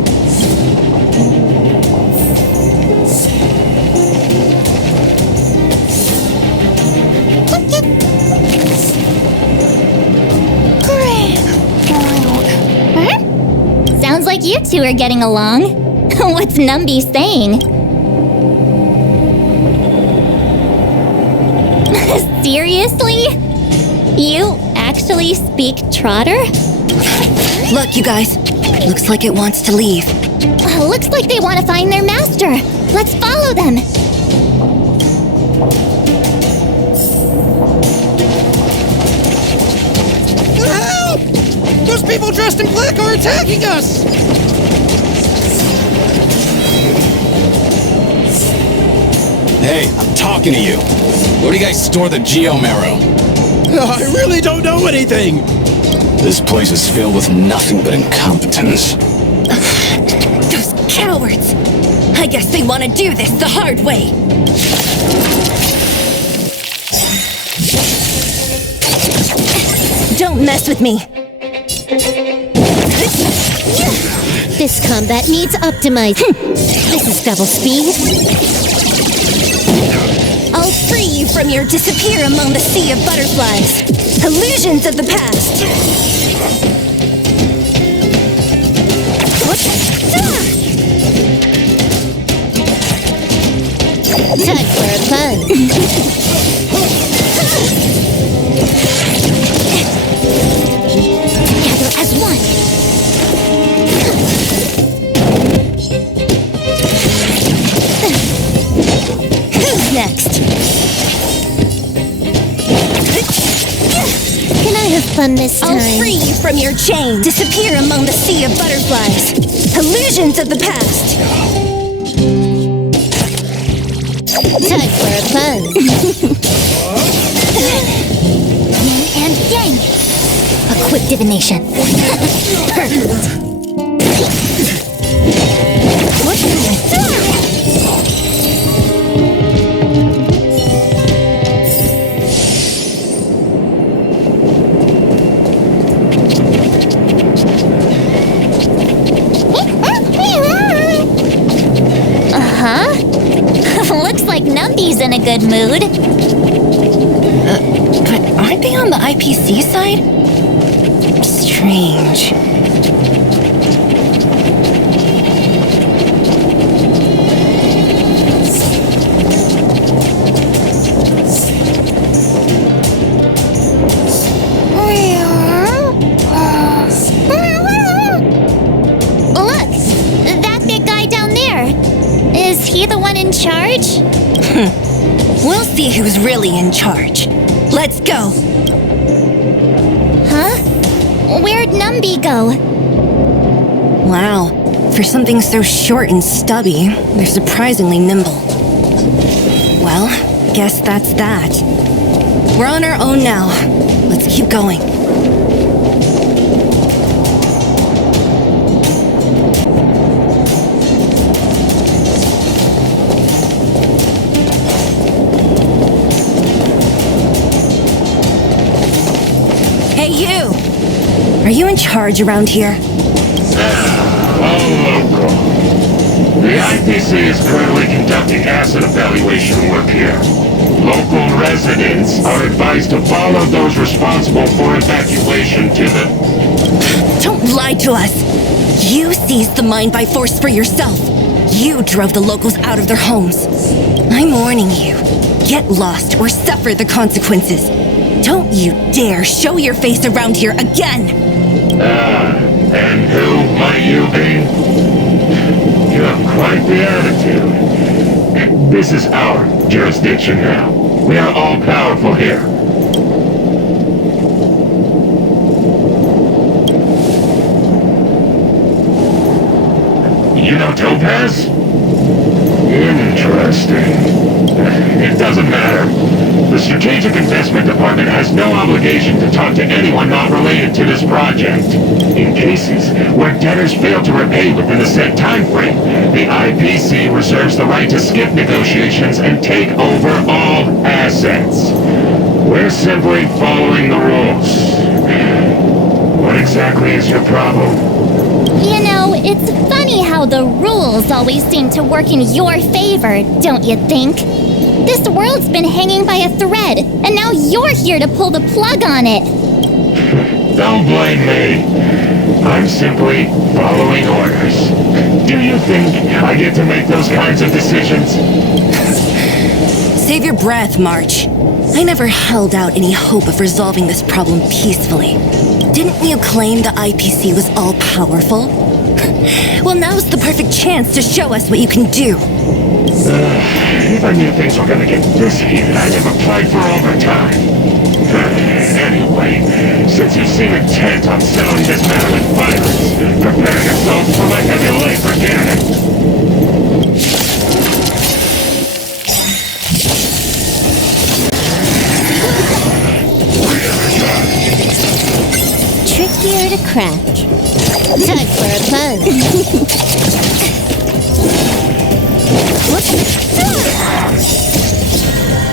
Sounds like you two are getting along. What's Numby saying? Seriously? You actually speak Trotter? Look, you guys. Looks like it wants to leave. Looks like they want to find their master. Let's follow them. Help! Those people dressed in black are attacking us! Hey, I'm talking to you. Where do you guys store the Geomarrow? I really don't know anything. This place is filled with nothing but incompetence. Those cowards! I guess they want to do this the hard way. Don't mess with me. This combat needs optimizing. This is double speed. I'll free you from your disappear among the sea of butterflies. Illusions of the past. Time for a fun. Together as one. Who's next? Can I have fun this time? I'll free you from your chain. Disappear among the sea of butterflies. Illusions of the past. Time for a fun. Yin and yang. A quick divination. Perfect. Looks like Numby's in a good mood. But aren't they on the IPC side? Strange. Look! That big guy down there. Is he the one in charge? We'll see who's really in charge. Let's go. Huh? Where'd Numby go? Wow. For something so short and stubby, they're surprisingly nimble. Well, guess that's that. We're on our own now. Let's keep going. Hey, you! Are you in charge around here? The IPC is currently conducting acid evaluation work here. Local residents are advised to follow those responsible for evacuation to the... Don't lie to us! You seized the mine by force for yourself. You drove the locals out of their homes. I'm warning you. Get lost or suffer the consequences. Don't you dare show your face around here again! And who might you be? You have quite the attitude. This is our jurisdiction now. We are all powerful here. You know Topaz? Interesting. It doesn't matter. The Strategic Investment Department has no obligation to talk to anyone not related to this project. In cases where debtors fail to repay within the set time frame, the IPC reserves the right to skip negotiations and take over all assets. We're simply following the rules. What exactly is your problem? You know, it's funny how the rules always seem to work in your favor, don't you think? This world's been hanging by a thread, and now you're here to pull the plug on it. Don't blame me. I'm simply following orders. Do you think I get to make those kinds of decisions? Save your breath, March. I never held out any hope of resolving this problem peacefully. Didn't you claim the IPC was all-powerful? Well, now's the perfect chance to show us what you can do. If I knew things were gonna get this heated, I'd have applied for overtime. Anyway, since you seem intent on settling this matter with violence, prepare yourself for my heavy laser cannon. Trickier to crack. Time for a buzz.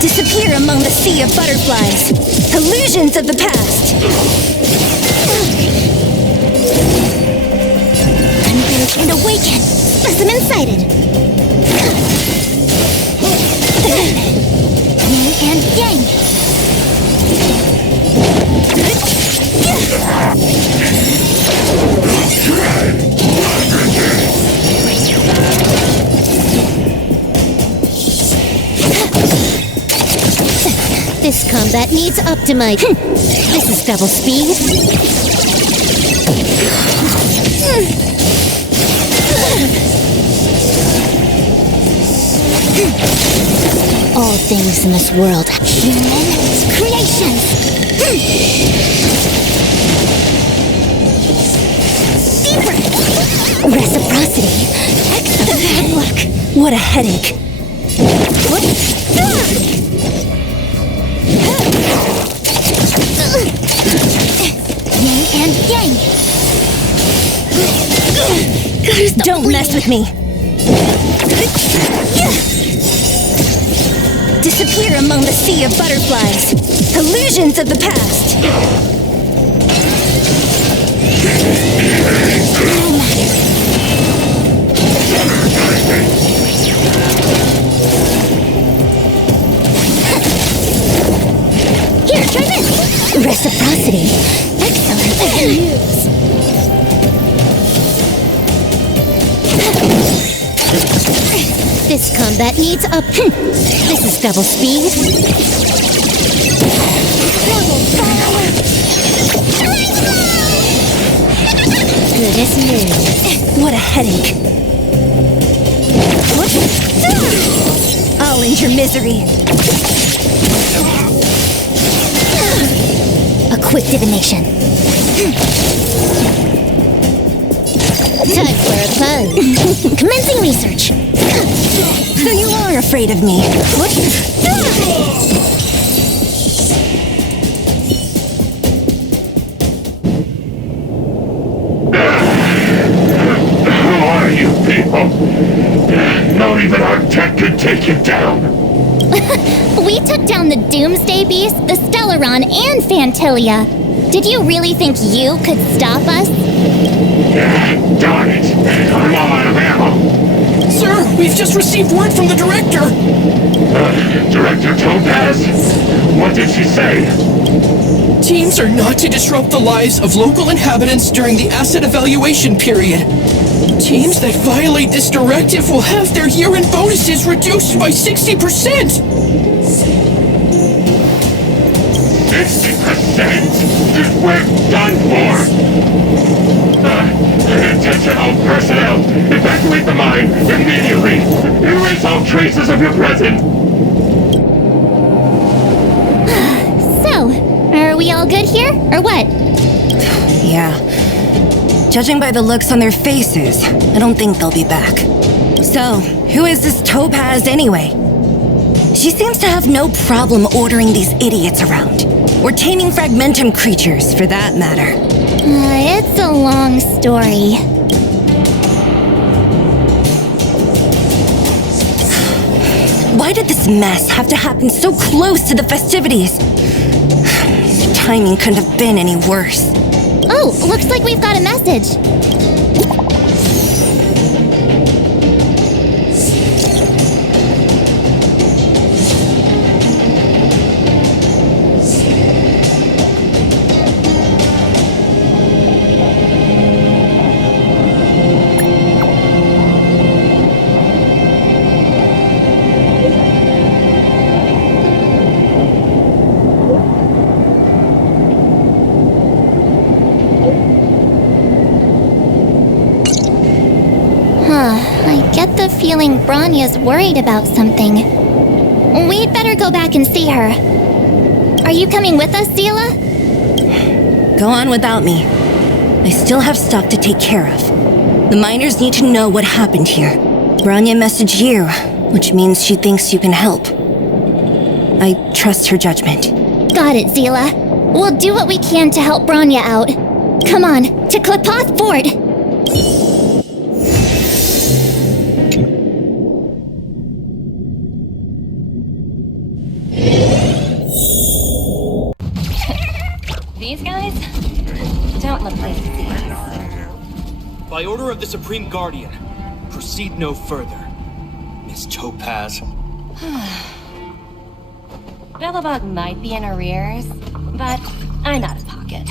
Disappear among the sea of butterflies. Illusions of the past. Unbuilt and awaken. Specimen sighted. Yin and yang. This combat needs optimize. This is double speed. All things in this world, human creations. Deeper. Reciprocity. Excellent look. What a headache. Yin and yang. Don't mess with me. Disappear among the sea of butterflies. Illusions of the past. Here, try this. Reciprocity. Excellent news. This combat needs up. This is double speed. Goodness news. What a headache. I'll end your misery. A quick divination. Time for a buzz. Commencing research. So you are afraid of me. Who are you people? Not even our tech could take you down. We took down the Doomsday Beast, the Stellaron, and Fantilia. Did you really think you could stop us? Darn it. I'm all out of ammo. Sir, we've just received word from the director. Director Topaz? What did she say? Teams are not to disrupt the lives of local inhabitants during the asset evaluation period. Teams that violate this directive will have their year-end bonuses reduced by 60%! 60%? We're done for! Attention all personnel! Evacuate the mine immediately! Erase all traces of your presence! So, are we all good here, or what? Yeah. Judging by the looks on their faces, I don't think they'll be back. So, who is this Topaz anyway? She seems to have no problem ordering these idiots around. Or taming fragmentum creatures, for that matter. It's a long story. Why did this mess have to happen so close to the festivities? The timing couldn't have been any worse. Oh, looks like we've got a message. Feeling Bronya's worried about something. We'd better go back and see her. Are you coming with us, Zila? Go on without me. I still have stuff to take care of. The miners need to know what happened here. Bronya messaged you, which means she thinks you can help. I trust her judgment. Got it, Zila. We'll do what we can to help Bronya out. Come on, to Klipoth Ford! These guys don't look like thieves. By order of the Supreme Guardian, proceed no further. Miss Topaz. Belobog might be in arrears, but I'm out of pocket.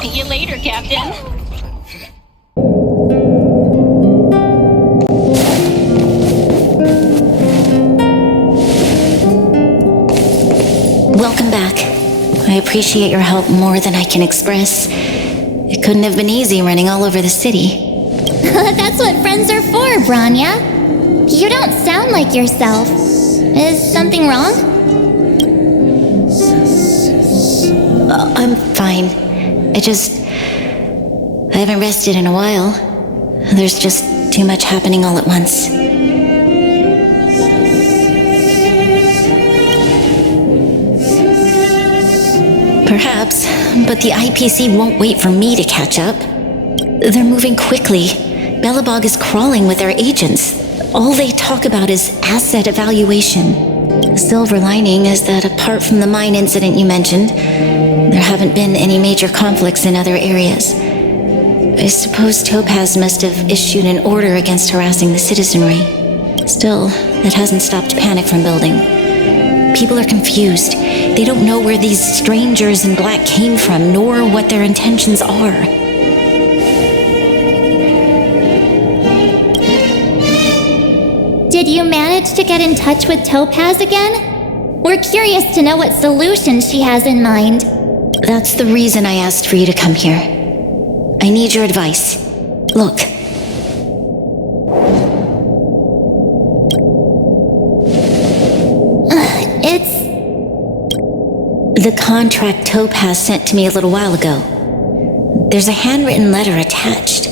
See you later, Captain. Welcome back. I appreciate your help more than I can express. It couldn't have been easy running all over the city. That's what friends are for, Bronya. You don't sound like yourself. Is something wrong? I'm fine. I haven't rested in a while. There's just too much happening all at once. Perhaps, but the IPC won't wait for me to catch up. They're moving quickly. Belobog is crawling with their agents. All they talk about is asset evaluation. The silver lining is that apart from the mine incident you mentioned, there haven't been any major conflicts in other areas. I suppose Topaz must have issued an order against harassing the citizenry. Still, that hasn't stopped panic from building. People are confused. They don't know where these strangers in black came from, nor what their intentions are. Did you manage to get in touch with Topaz again? We're curious to know what solution she has in mind. That's the reason I asked for you to come here. I need your advice. Look. It's... the contract Topaz sent to me a little while ago. There's a handwritten letter attached.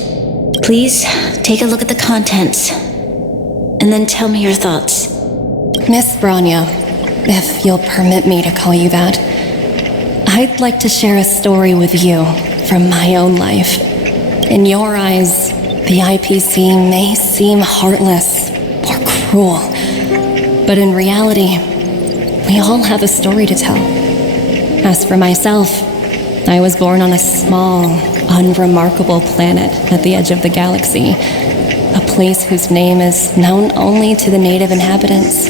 Please, take a look at the contents, and then tell me your thoughts. Miss Bronya, if you'll permit me to call you that, I'd like to share a story with you from my own life. In your eyes, the IPC may seem heartless or cruel, but in reality, we all have a story to tell. As for myself, I was born on a small, unremarkable planet at the edge of the galaxy, a place whose name is known only to the native inhabitants.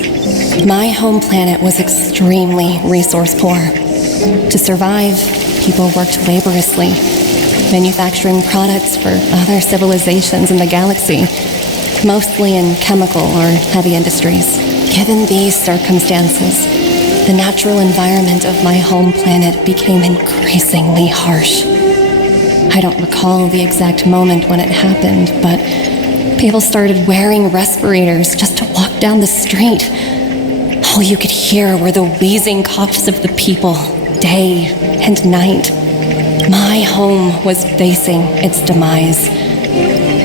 My home planet was extremely resource poor. To survive, people worked laboriously, manufacturing products for other civilizations in the galaxy, mostly in chemical or heavy industries. Given these circumstances, the natural environment of my home planet became increasingly harsh. I don't recall the exact moment when it happened, but people started wearing respirators just to walk down the street. All you could hear were the wheezing coughs of the people, day and night. My home was facing its demise.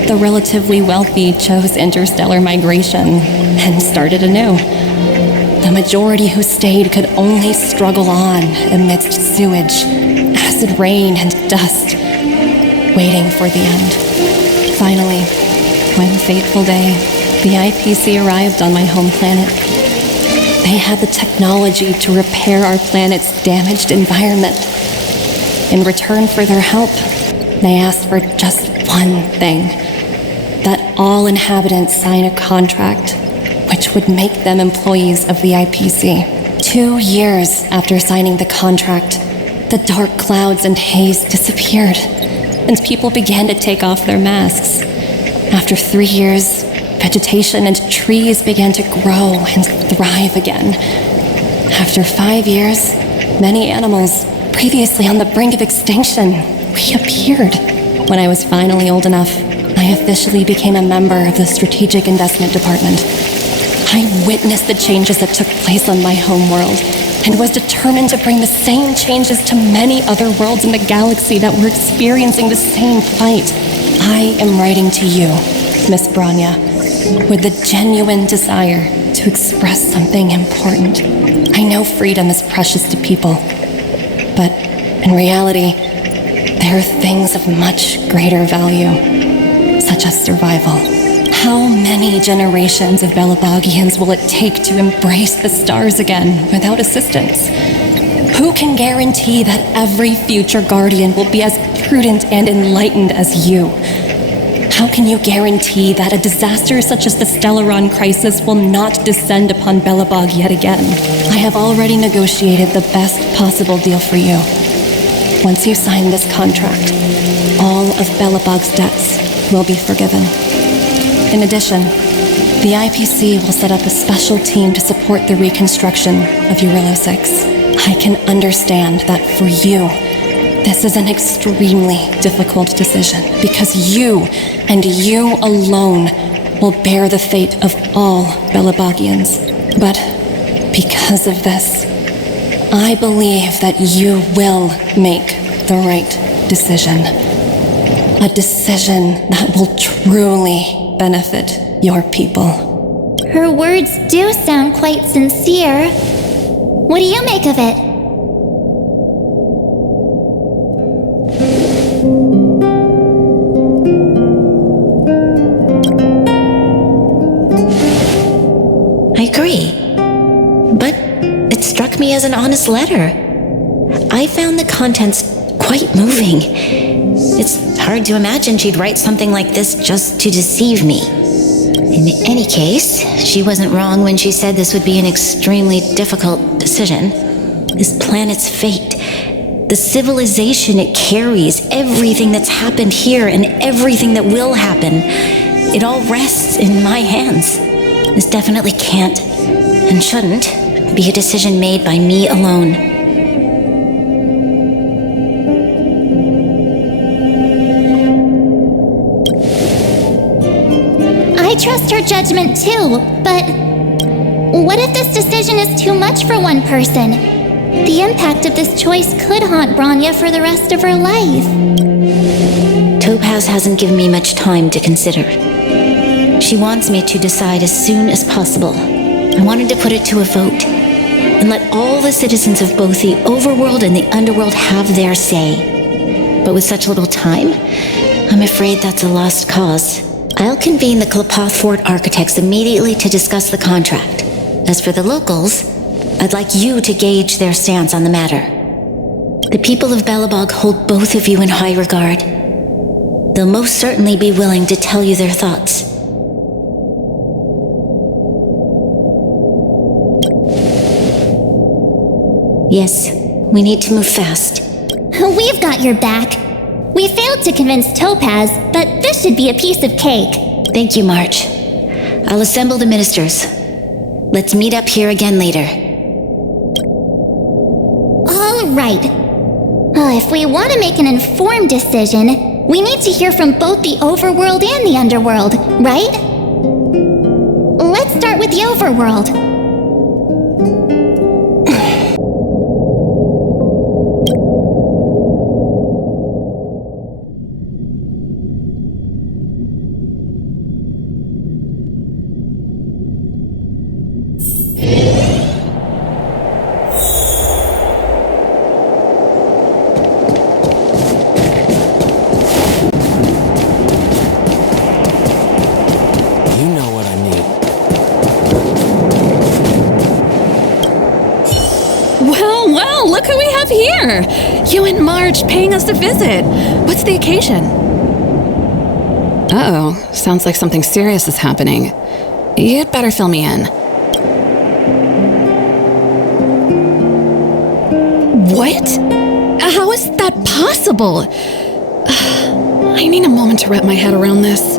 The relatively wealthy chose interstellar migration and started anew. The majority who stayed could only struggle on amidst sewage, acid rain, and dust, waiting for the end. Finally, one fateful day, the IPC arrived on my home planet. They had the technology to repair our planet's damaged environment. In return for their help, they asked for just one thing: that all inhabitants sign a contract which would make them employees of the IPC. 2 years after signing the contract, the dark clouds and haze disappeared, and people began to take off their masks. After 3 years, vegetation and trees began to grow and thrive again. After 5 years, many animals, previously on the brink of extinction, reappeared. When I was finally old enough, I officially became a member of the Strategic Investment Department. I witnessed the changes that took place on my homeworld and was determined to bring the same changes to many other worlds in the galaxy that were experiencing the same plight. I am writing to you, Miss Branya, with the genuine desire to express something important. I know freedom is precious to people, but in reality, there are things of much greater value, such as survival. How many generations of Belabogians will it take to embrace the stars again without assistance? Who can guarantee that every future Guardian will be as prudent and enlightened as you? How can you guarantee that a disaster such as the Stellaron crisis will not descend upon Belobog yet again? I have already negotiated the best possible deal for you. Once you sign this contract, all of Belobog's debts will be forgiven. In addition, the IPC will set up a special team to support the reconstruction of Eurillo 6. I can understand that for you, this is an extremely difficult decision, because you, and you alone, will bear the fate of all Belabogians. But because of this, I believe that you will make the right decision. A decision that will truly benefit your people. Her words do sound quite sincere. What do you make of it? I agree. But it struck me as an honest letter. I found the contents quite moving. It's hard to imagine she'd write something like this just to deceive me. In any case, she wasn't wrong when she said this would be an extremely difficult decision. This planet's fate, the civilization it carries, everything that's happened here and everything that will happen, it all rests in my hands. This definitely can't, and shouldn't, be a decision made by me alone. I trust her judgment too, but what if this decision is too much for one person? The impact of this choice could haunt Branya for the rest of her life. Topaz hasn't given me much time to consider. She wants me to decide as soon as possible. I wanted to put it to a vote and let all the citizens of both the overworld and the underworld have their say. But with such little time, I'm afraid that's a lost cause. I'll convene the Klapoth Fort architects immediately to discuss the contract. As for the locals, I'd like you to gauge their stance on the matter. The people of Belobog hold both of you in high regard. They'll most certainly be willing to tell you their thoughts. Yes, we need to move fast. We've got your back. We failed to convince Topaz, but this should be a piece of cake. Thank you, March. I'll assemble the ministers. Let's meet up here again later. All right. If we want to make an informed decision, we need to hear from both the overworld and the underworld, right? Let's start with the overworld. Look who we have here! You and Marge paying us a visit. What's the occasion? Uh-oh, sounds like something serious is happening. You'd better fill me in. What? How is that possible? I need a moment to wrap my head around this.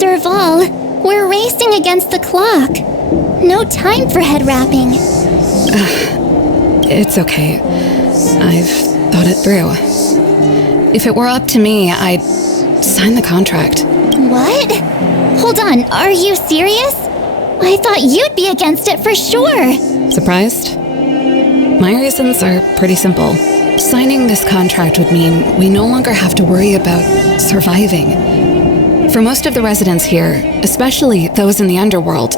Serval, we're racing against the clock. No time for head wrapping. It's okay. I've thought it through. If it were up to me, I'd sign the contract. What? Hold on, are you serious? I thought you'd be against it for sure. Surprised? My reasons are pretty simple. Signing this contract would mean we no longer have to worry about surviving. For most of the residents here, especially those in the underworld,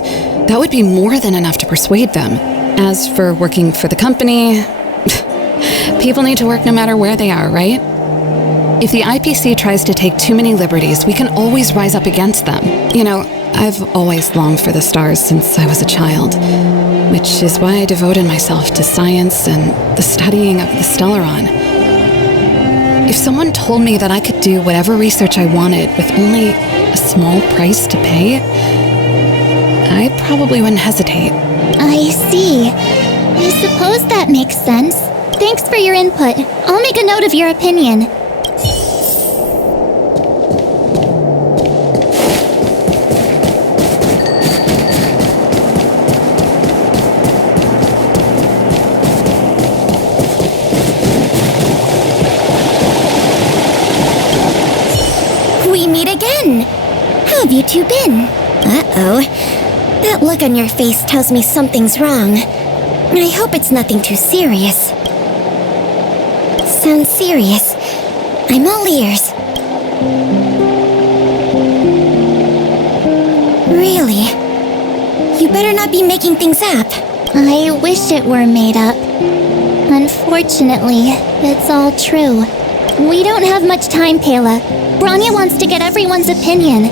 that would be more than enough to persuade them. As for working for the company, people need to work no matter where they are, right? If the IPC tries to take too many liberties, we can always rise up against them. You know, I've always longed for the stars since I was a child, which is why I devoted myself to science and the studying of the Stellaron. If someone told me that I could do whatever research I wanted with only a small price to pay, I probably wouldn't hesitate. I see. I suppose that makes sense. Thanks for your input. I'll make a note of your opinion. We meet again. How have you two been? Uh-oh. That look on your face tells me something's wrong. I hope it's nothing too serious. Sounds serious. I'm all ears. Really? You better not be making things up. I wish it were made up. Unfortunately, it's all true. We don't have much time, Pela. Branya wants to get everyone's opinion.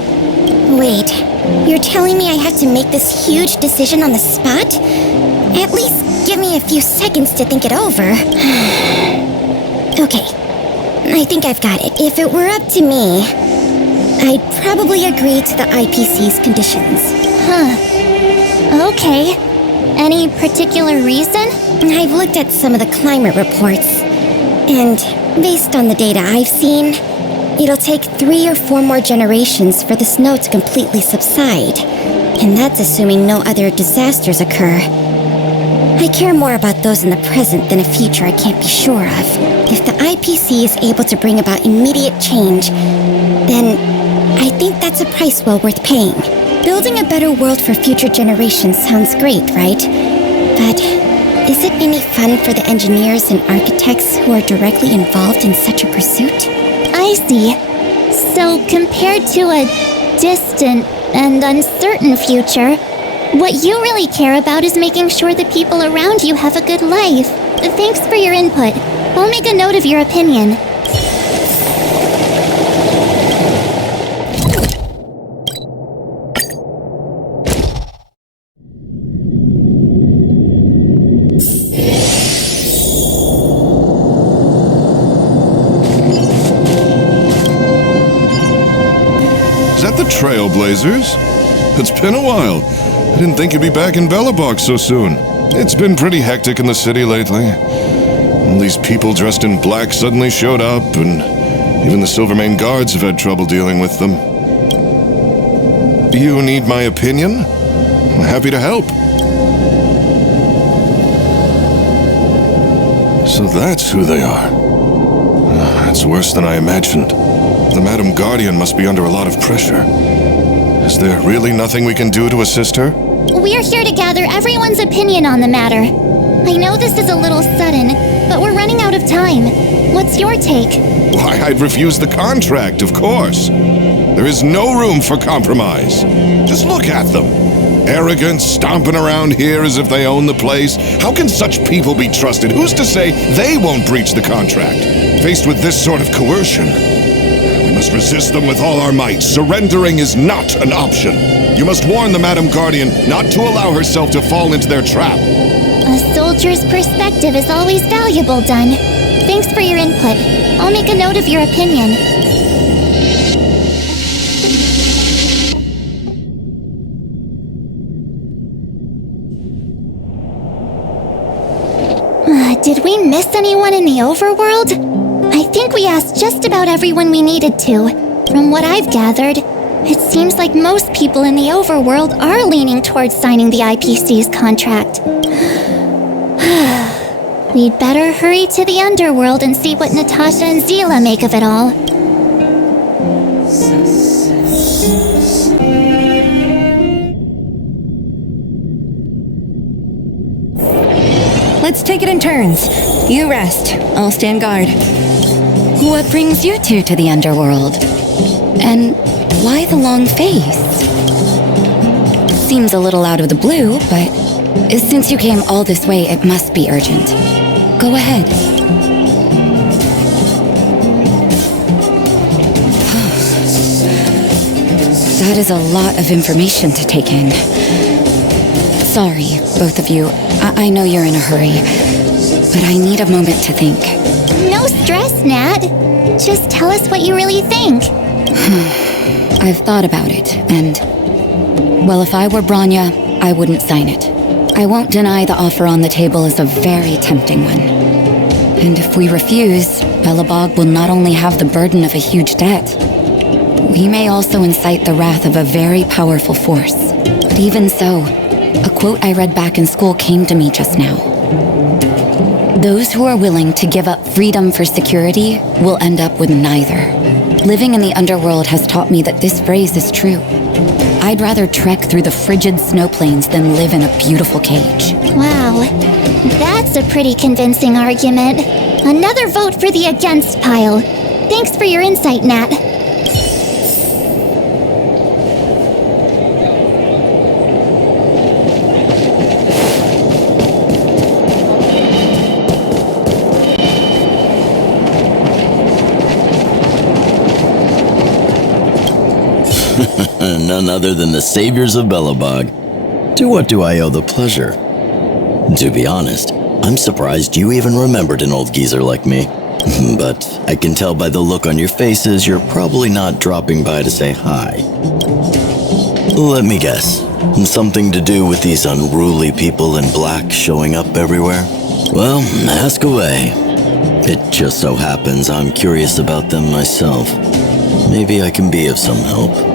Wait. You're telling me I have to make this huge decision on the spot? At least give me a few seconds to think it over. Okay, I think I've got it. If it were up to me, I'd probably agree to the IPC's conditions. Huh. Okay. Any particular reason? I've looked at some of the climate reports, and based on the data I've seen, it'll take 3 or 4 more generations for the snow to completely subside. And that's assuming no other disasters occur. I care more about those in the present than a future I can't be sure of. If the IPC is able to bring about immediate change, then I think that's a price well worth paying. Building a better world for future generations sounds great, right? But is it any fun for the engineers and architects who are directly involved in such a pursuit? I see. So compared to a distant and uncertain future, what you really care about is making sure the people around you have a good life. Thanks for your input. I'll make a note of your opinion. Trailblazers. It's been a while. I didn't think you'd be back in Belobog so soon. It's been pretty hectic in the city lately. All these people dressed in black suddenly showed up, and even the Silvermane guards have had trouble dealing with them. You need my opinion? I'm happy to help. So that's who they are. It's worse than I imagined. The Madam Guardian must be under a lot of pressure. Is there really nothing we can do to assist her? We're here to gather everyone's opinion on the matter. I know this is a little sudden, but we're running out of time. What's your take? Why, I'd refuse the contract, of course. There is no room for compromise. Just look at them. Arrogant, stomping around here as if they own the place. How can such people be trusted? Who's to say they won't breach the contract? Faced with this sort of coercion, we must resist them with all our might. Surrendering is not an option. You must warn the Madam Guardian not to allow herself to fall into their trap. A soldier's perspective is always valuable, Dunn. Thanks for your input. I'll make a note of your opinion. Did we miss anyone in the overworld? I think we asked just about everyone we needed to. From what I've gathered, it seems like most people in the overworld are leaning towards signing the IPC's contract. We'd better hurry to the underworld and see what Natasha and Zila make of it all. Let's take it in turns. You rest. I'll stand guard. What brings you two to the underworld? And why the long face? Seems a little out of the blue, but since you came all this way, it must be urgent. Go ahead. That is a lot of information to take in. Sorry, both of you. I know you're in a hurry, but I need a moment to think. No stress, Nat. Just tell us what you really think. I've thought about it, and... well, if I were Bronya, I wouldn't sign it. I won't deny the offer on the table is a very tempting one. And if we refuse, Belobog will not only have the burden of a huge debt, we may also incite the wrath of a very powerful force. But even so, a quote I read back in school came to me just now. Those who are willing to give up freedom for security will end up with neither. Living in the underworld has taught me that this phrase is true. I'd rather trek through the frigid snow plains than live in a beautiful cage. Wow, that's a pretty convincing argument. Another vote for the against pile. Thanks for your insight, Nat. None other than the saviors of Belobog. To what do I owe the pleasure? To be honest, I'm surprised you even remembered an old geezer like me. But I can tell by the look on your faces you're probably not dropping by to say hi. Let me guess. Something to do with these unruly people in black showing up everywhere? Well, ask away. It just so happens I'm curious about them myself. Maybe I can be of some help.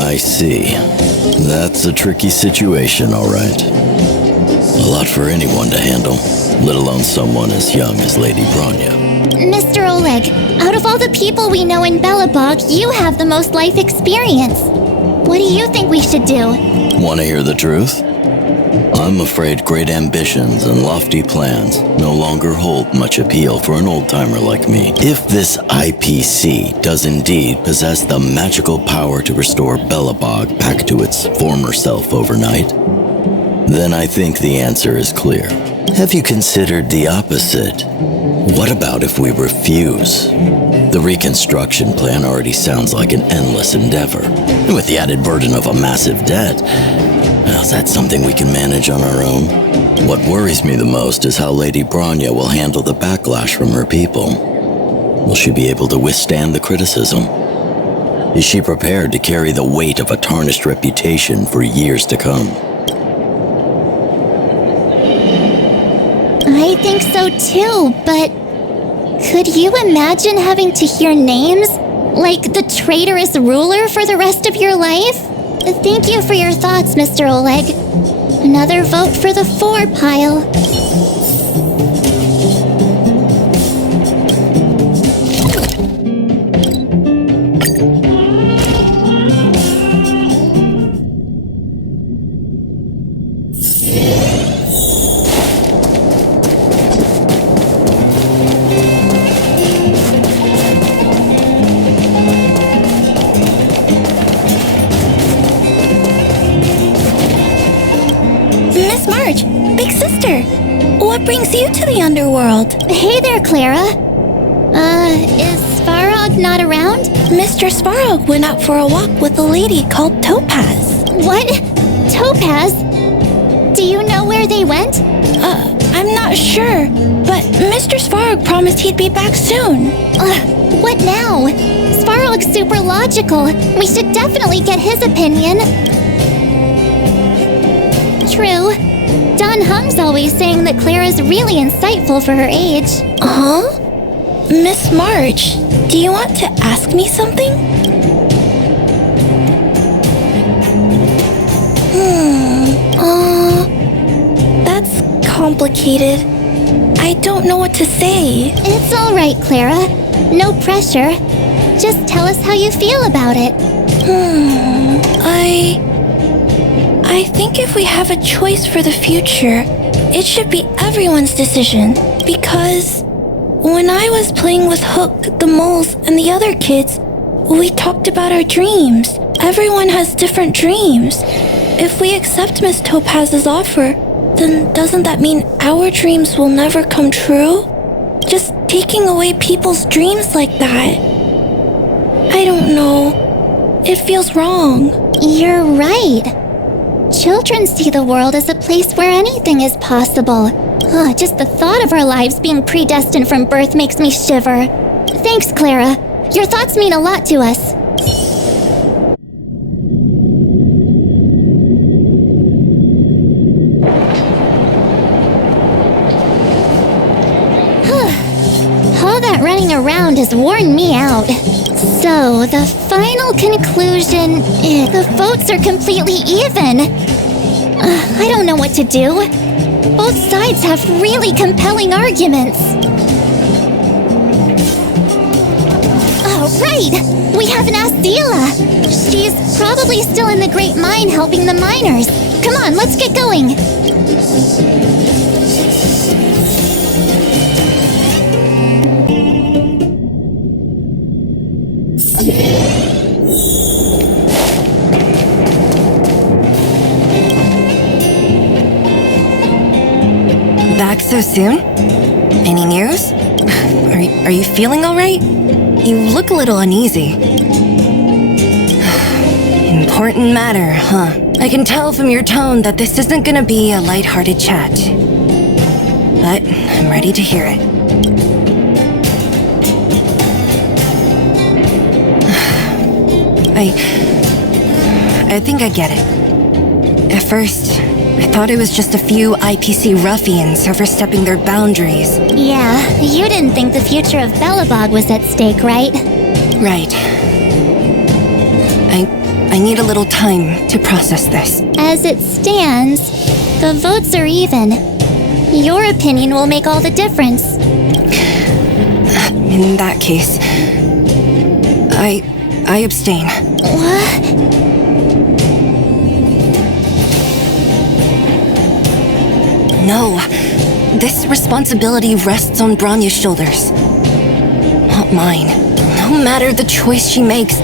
I see. That's a tricky situation, all right. A lot for anyone to handle, let alone someone as young as Lady Bronya. Mr. Oleg, out of all the people we know in Belobog, you have the most life experience. What do you think we should do? Want to hear the truth? I'm afraid great ambitions and lofty plans no longer hold much appeal for an old-timer like me. If this IPC does indeed possess the magical power to restore Belobog back to its former self overnight, then I think the answer is clear. Have you considered the opposite? What about if we refuse? The reconstruction plan already sounds like an endless endeavor. And with the added burden of a massive debt, well, is that something we can manage on our own? What worries me the most is how Lady Bronya will handle the backlash from her people. Will she be able to withstand the criticism? Is she prepared to carry the weight of a tarnished reputation for years to come? I think so too, but could you imagine having to hear names like the traitorous ruler for the rest of your life? Thank you for your thoughts, Mr. Oleg. Another vote for the 4 pile. What brings you to the underworld? Hey there, Clara. Is Svarog not around? Mr. Svarog went out for a walk with a lady called Topaz. What? Topaz? Do you know where they went? I'm not sure, but Mr. Svarog promised he'd be back soon. What now? Svarog's super logical. We should definitely get his opinion. True. Don Hung's always saying that Clara's really insightful for her age. Huh? Miss March, do you want to ask me something? That's complicated. I don't know what to say. It's all right, Clara. No pressure. Just tell us how you feel about it. I think if we have a choice for the future, it should be everyone's decision. Because when I was playing with Hook, the moles, and the other kids, we talked about our dreams. Everyone has different dreams. If we accept Miss Topaz's offer, then doesn't that mean our dreams will never come true? Just taking away people's dreams like that. I don't know. It feels wrong. You're right. Children see the world as a place where anything is possible. Just the thought of our lives being predestined from birth makes me shiver. Thanks, Clara. Your thoughts mean a lot to us. All that running around has worn me out. So, the final conclusion, the votes are completely even. I don't know what to do. Both sides have really compelling arguments. Right! We haven't asked Zila. She's probably still in the Great Mine helping the miners. Come on, let's get going. Back so soon? Any news? Are you feeling all right? You look a little uneasy. Important matter, huh? I can tell from your tone that this isn't gonna be a lighthearted chat. But I'm ready to hear it. I think I get it. At first, I thought it was just a few IPC ruffians overstepping their boundaries. Yeah, you didn't think the future of Belobog was at stake, right? Right. I need a little time to process this. As it stands, the votes are even. Your opinion will make all the difference. In that case, I abstain. What? No, this responsibility rests on Branya's shoulders. Not mine. No matter the choice she makes,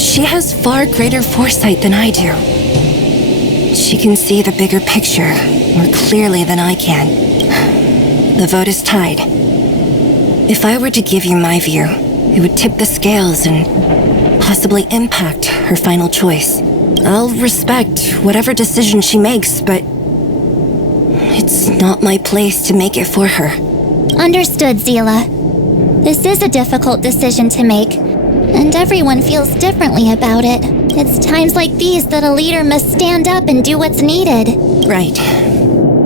she has far greater foresight than I do. She can see the bigger picture more clearly than I can. The vote is tied. If I were to give you my view, it would tip the scales and possibly impact her final choice. I'll respect whatever decision she makes, but it's not my place to make it for her. Understood, Zila. This is a difficult decision to make, and everyone feels differently about it. It's times like these that a leader must stand up and do what's needed. Right.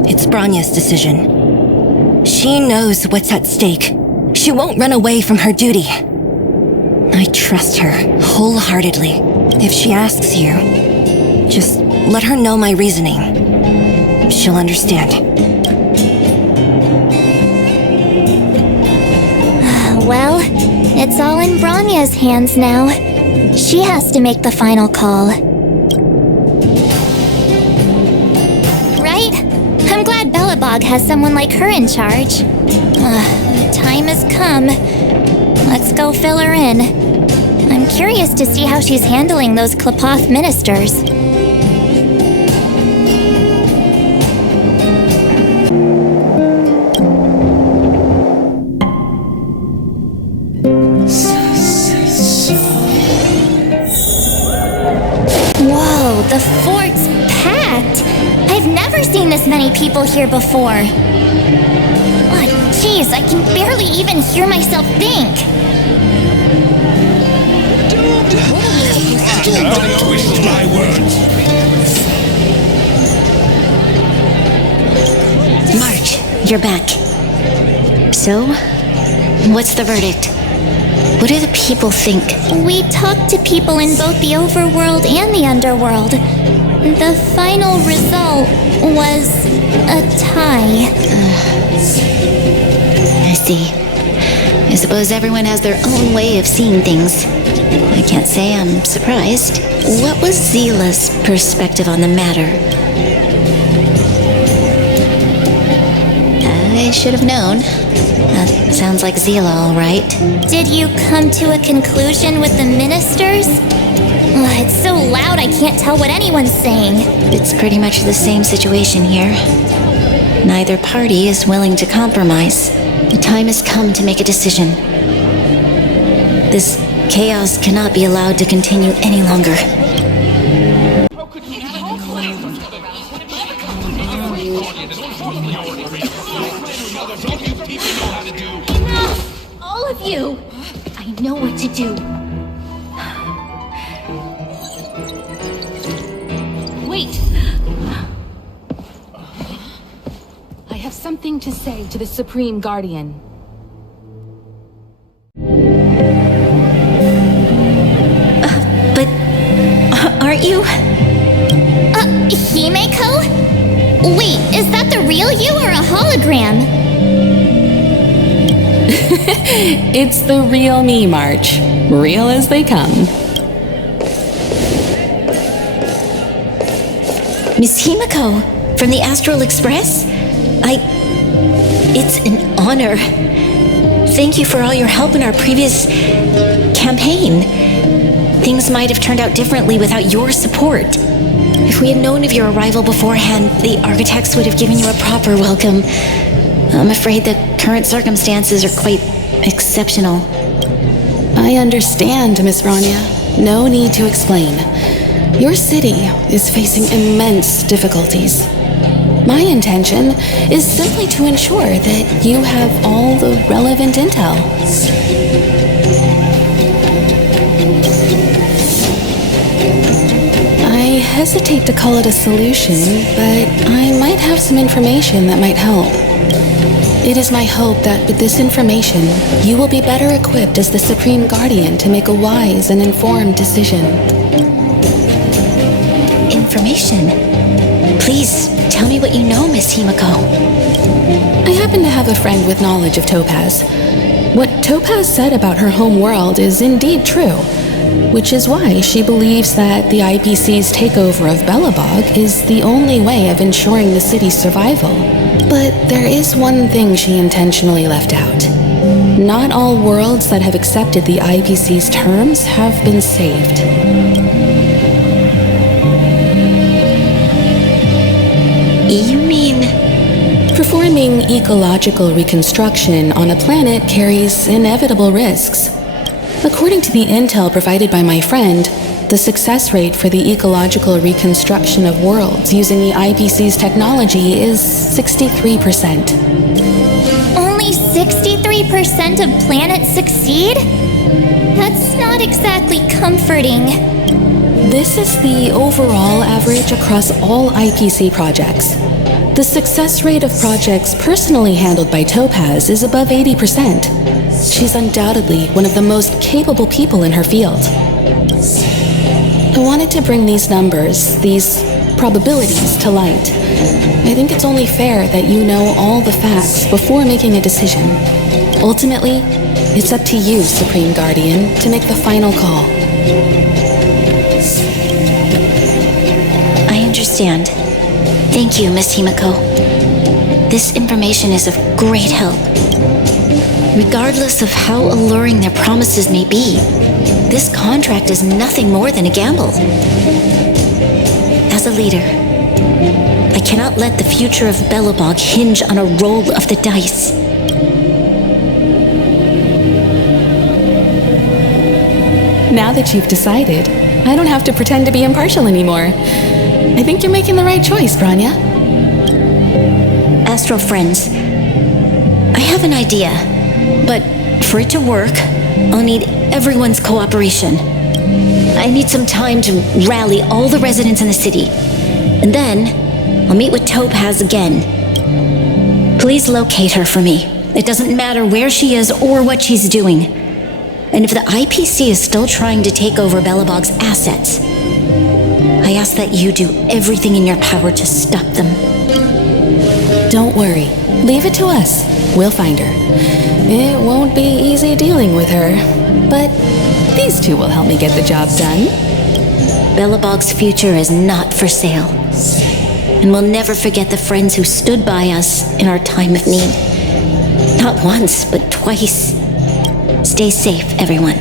It's Bronya's decision. She knows what's at stake. She won't run away from her duty. I trust her wholeheartedly. If she asks you, just let her know my reasoning. She'll understand. Well, it's all in Bronya's hands now. She has to make the final call. Right? I'm glad Belobog has someone like her in charge. The time has come. Let's go fill her in. I'm curious to see how she's handling those Klapoth ministers. Whoa, the fort's packed! I've never seen this many people here before. Oh, jeez, I can barely even hear myself think. Don't twist my words. March, you're back. So, what's the verdict? What do the people think? We talked to people in both the overworld and the underworld. The final result was a tie. I see. I suppose everyone has their own way of seeing things. I can't say I'm surprised. What was Zila's perspective on the matter? I should have known. That sounds like Zila, all right. Did you come to a conclusion with the ministers? It's so loud I can't tell what anyone's saying. It's pretty much the same situation here. Neither party is willing to compromise. The time has come to make a decision. This chaos cannot be allowed to continue any longer. Enough! All of you! I know what to do. Wait! I have something to say to the Supreme Guardian. Aren't you? Himeko? Wait, is that the real you or a hologram? It's the real me, March. Real as they come. Miss Himeko, from the Astral Express? It's an honor. Thank you for all your help in our previous campaign. Things might have turned out differently without your support. If we had known of your arrival beforehand, the architects would have given you a proper welcome. I'm afraid the current circumstances are quite exceptional. I understand, Miss Bronya. No need to explain. Your city is facing immense difficulties. My intention is simply to ensure that you have all the relevant intel. I hesitate to call it a solution, but I might have some information that might help. It is my hope that with this information, you will be better equipped as the Supreme Guardian to make a wise and informed decision. Information? Please, tell me what you know, Miss Himeko. I happen to have a friend with knowledge of Topaz. What Topaz said about her home world is indeed true, which is why she believes that the IPC's takeover of Belobog is the only way of ensuring the city's survival. But there is one thing she intentionally left out. Not all worlds that have accepted the IPC's terms have been saved. You mean... Performing ecological reconstruction on a planet carries inevitable risks. According to the intel provided by my friend, the success rate for the ecological reconstruction of worlds using the IPC's technology is 63%. Only 63%? 63% of planets succeed? That's not exactly comforting. This is the overall average across all IPC projects. The success rate of projects personally handled by Topaz is above 80%. She's undoubtedly one of the most capable people in her field. I wanted to bring these numbers, these probabilities, to light. I think it's only fair that you know all the facts before making a decision. Ultimately, it's up to you, Supreme Guardian, to make the final call. I understand. Thank you, Miss Himiko. This information is of great help. Regardless of how alluring their promises may be, this contract is nothing more than a gamble. As a leader, I cannot let the future of Belobog hinge on a roll of the dice. Now that you've decided, I don't have to pretend to be impartial anymore. I think you're making the right choice, Branya. Astral friends, I have an idea, but for it to work, I'll need everyone's cooperation. I need some time to rally all the residents in the city, and then I'll meet with Topaz again. Please locate her for me. It doesn't matter where she is or what she's doing. And if the IPC is still trying to take over Belobog's assets, I ask that you do everything in your power to stop them. Don't worry. Leave it to us. We'll find her. It won't be easy dealing with her, but these two will help me get the job done. Belobog's future is not for sale. And we'll never forget the friends who stood by us in our time of need. Not once, but twice. Stay safe, everyone.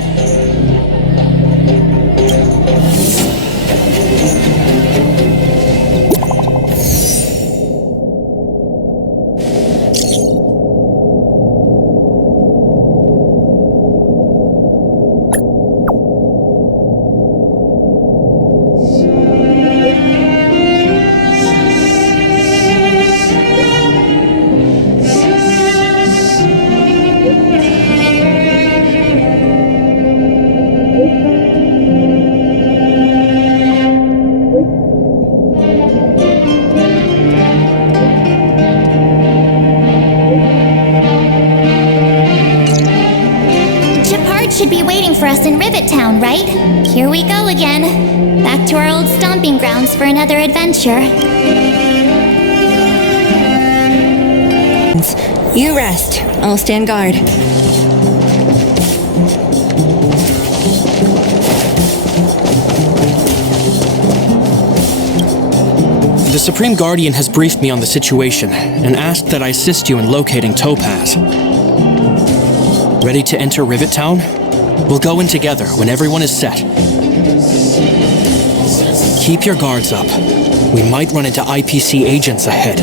Should be waiting for us in Rivet Town, right? Here we go again. Back to our old stomping grounds for another adventure. You rest. I'll stand guard. The Supreme Guardian has briefed me on the situation and asked that I assist you in locating Topaz. Ready to enter Rivet Town? We'll go in together when everyone is set. Keep your guards up. We might run into IPC agents ahead.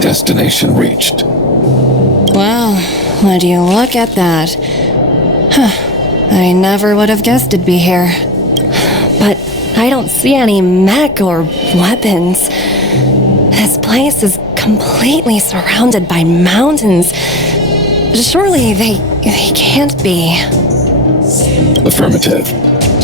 Destination reached. Wow, would you look at that? I never would have guessed it'd be here. But I don't see any mech or weapons. This place is completely surrounded by mountains. Surely they can't be. Affirmative.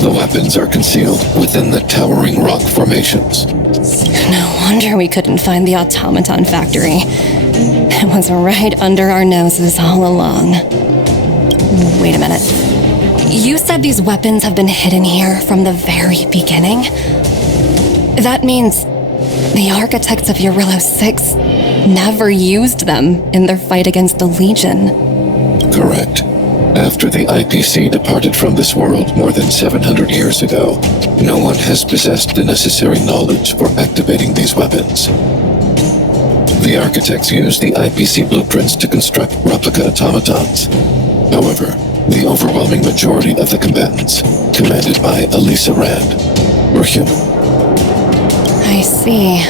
The weapons are concealed within the towering rock formations. No wonder we couldn't find the automaton factory. It was right under our noses all along. Wait a minute. You said these weapons have been hidden here from the very beginning? That means the architects of Eurillo 6 never used them in their fight against the Legion. Correct. After the IPC departed from this world more than 700 years ago, no one has possessed the necessary knowledge for activating these weapons. The architects used the IPC blueprints to construct replica automatons. However, the overwhelming majority of the combatants, commanded by Elisa Rand, were human. I see.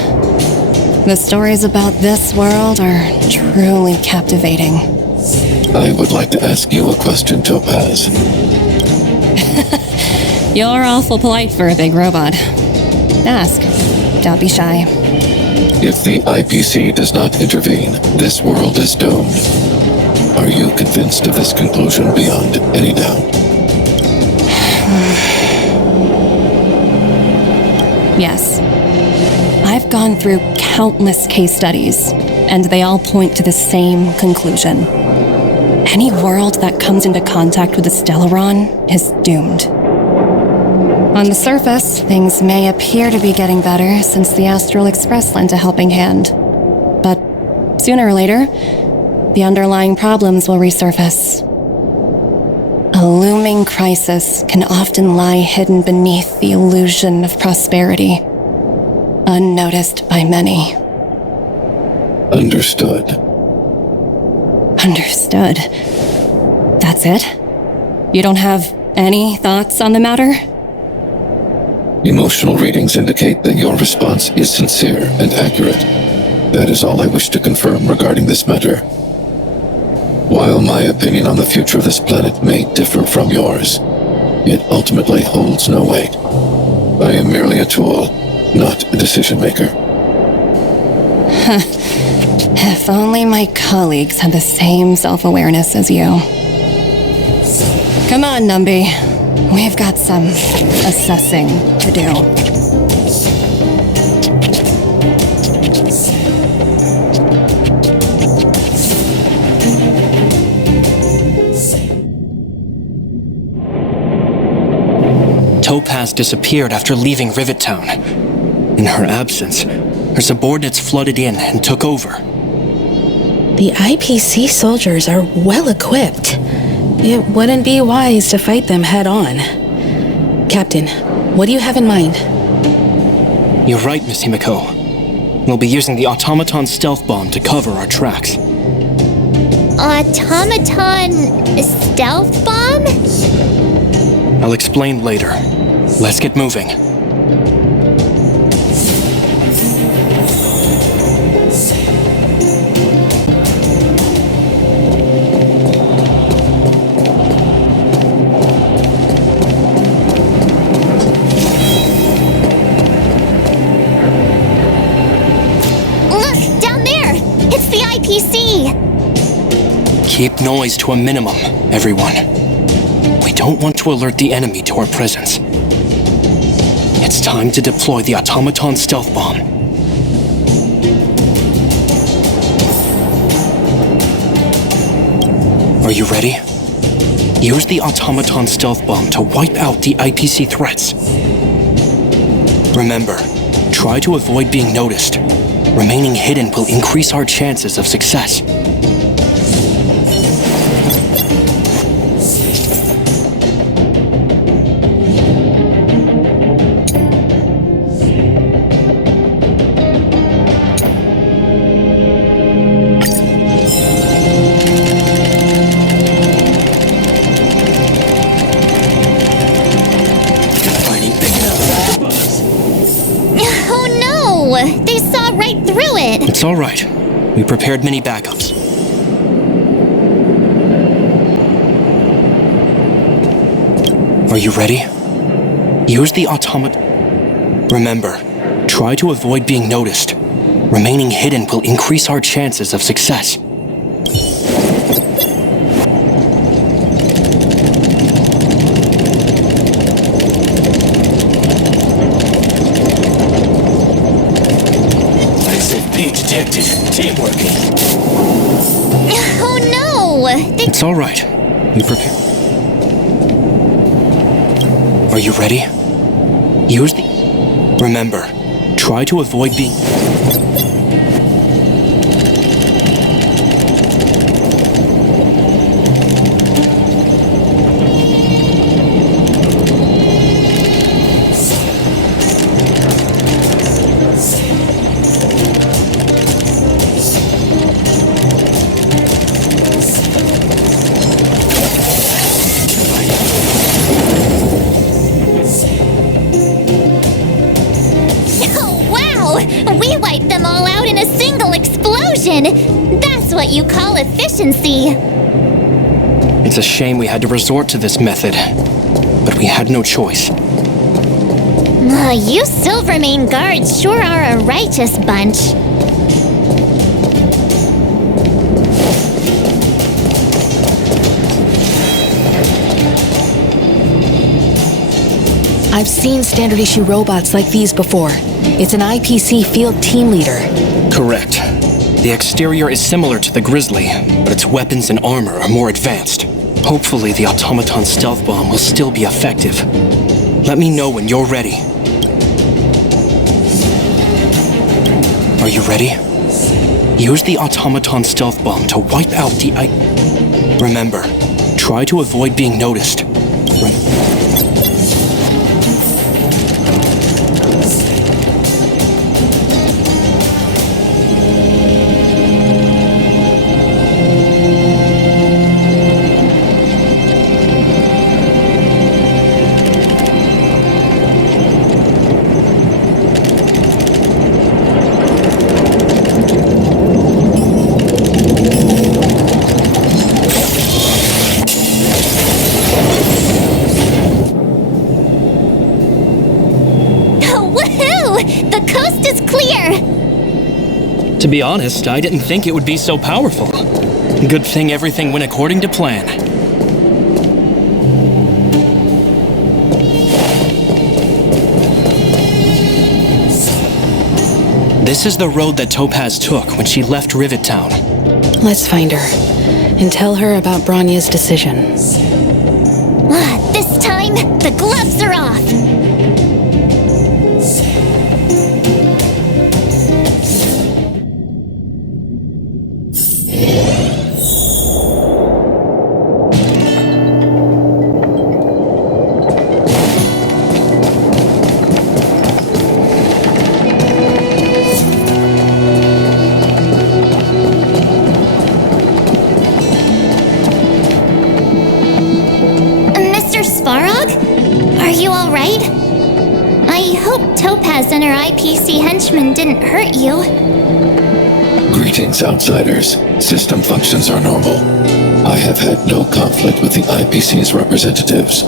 The stories about this world are truly captivating. I would like to ask you a question, Topaz. You're awful polite for a big robot. Ask. Don't be shy. If the IPC does not intervene, this world is doomed. Are you convinced of this conclusion beyond any doubt? Yes. I've gone through countless case studies, and they all point to the same conclusion. Any world that comes into contact with the Stellaron is doomed. On the surface, things may appear to be getting better since the Astral Express lent a helping hand. But sooner or later, the underlying problems will resurface. A looming crisis can often lie hidden beneath the illusion of prosperity, unnoticed by many. Understood. Understood. That's it? You don't have any thoughts on the matter? Emotional readings indicate that your response is sincere and accurate. That is all I wish to confirm regarding this matter. While my opinion on the future of this planet may differ from yours, it ultimately holds no weight. I am merely a tool, not a decision maker. If only my colleagues had the same self-awareness as you. Come on, Numby. We've got some assessing to do. Topaz disappeared after leaving Rivet Town. In her absence, her subordinates flooded in and took over. The IPC soldiers are well equipped. It wouldn't be wise to fight them head on. Captain, what do you have in mind? You're right, Miss Himiko. We'll be using the automaton stealth bomb to cover our tracks. Automaton stealth bomb? I'll explain later. Let's get moving. Keep noise to a minimum, everyone. We don't want to alert the enemy to our presence. It's time to deploy the automaton stealth bomb. Are you ready? Use the automaton stealth bomb to wipe out the IPC threats. Remember, try to avoid being noticed. Remaining hidden will increase our chances of success. It's all right. We prepared many backups. Are you ready? Use the automaton. Remember, try to avoid being noticed. Remaining hidden will increase our chances of success. Detected. Team working. Oh no! It's all right. We prepare. Are you ready? Use the... Remember, try to avoid being... We good. That's what you call efficiency. It's a shame we had to resort to this method, but we had no choice. You Silvermane guards sure are a righteous bunch. I've seen standard issue robots like these before. It's an IPC field team leader. Correct. The exterior is similar to the Grizzly, but its weapons and armor are more advanced. Hopefully the automaton stealth bomb will still be effective. Let me know when you're ready. Are you ready? Use the automaton stealth bomb to wipe out the Remember, try to avoid being noticed. To be honest, I didn't think it would be so powerful. Good thing everything went according to plan. This is the road that Topaz took when she left Rivet Town. Let's find her and tell her about Branya's decision. This time, the gloves are off. And her IPC henchmen didn't hurt you. Greetings, outsiders. System functions are normal. I have had no conflict with the IPC's representatives.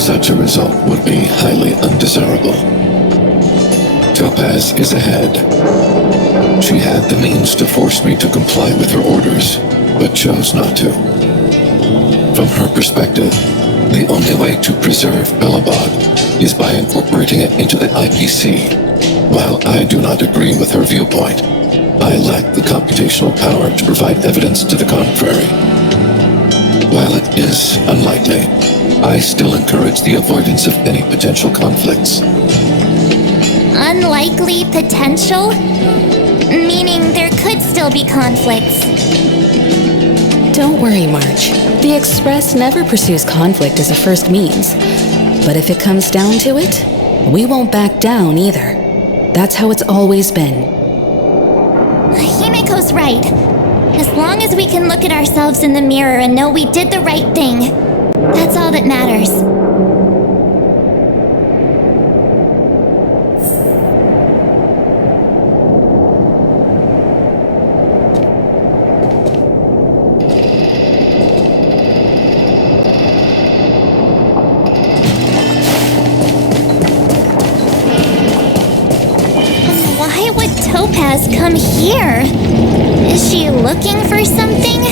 Such a result would be highly undesirable. Topaz is ahead. She had the means to force me to comply with her orders, but chose not to. From her perspective, the only way to preserve Belobog is by incorporating it into the IPC. While I do not agree with her viewpoint, I lack the computational power to provide evidence to the contrary. While it is unlikely, I still encourage the avoidance of any potential conflicts. Unlikely potential? Meaning there could still be conflicts. Don't worry, March. The Express never pursues conflict as a first means. But if it comes down to it, we won't back down either. That's how it's always been. Himiko's right. As long as we can look at ourselves in the mirror and know we did the right thing, that's all that matters. Topaz come here? Is she looking for something?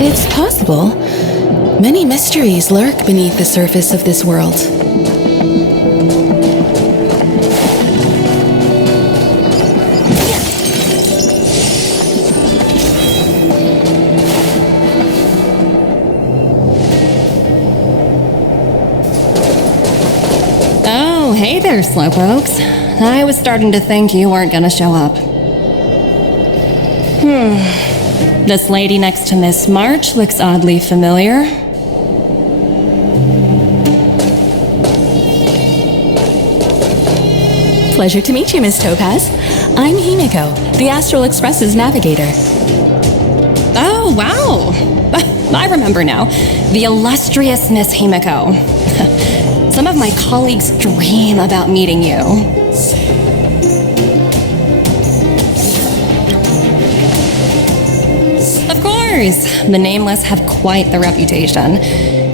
It's possible. Many mysteries lurk beneath the surface of this world. Oh, hey there, Slowpokes. I was starting to think you weren't gonna show up. This lady next to Miss March looks oddly familiar. Pleasure to meet you, Miss Topaz. I'm Himiko, the Astral Express's navigator. Oh, wow! I remember now. The illustrious Miss Himiko. Some of my colleagues dream about meeting you. Of course, the Nameless have quite the reputation.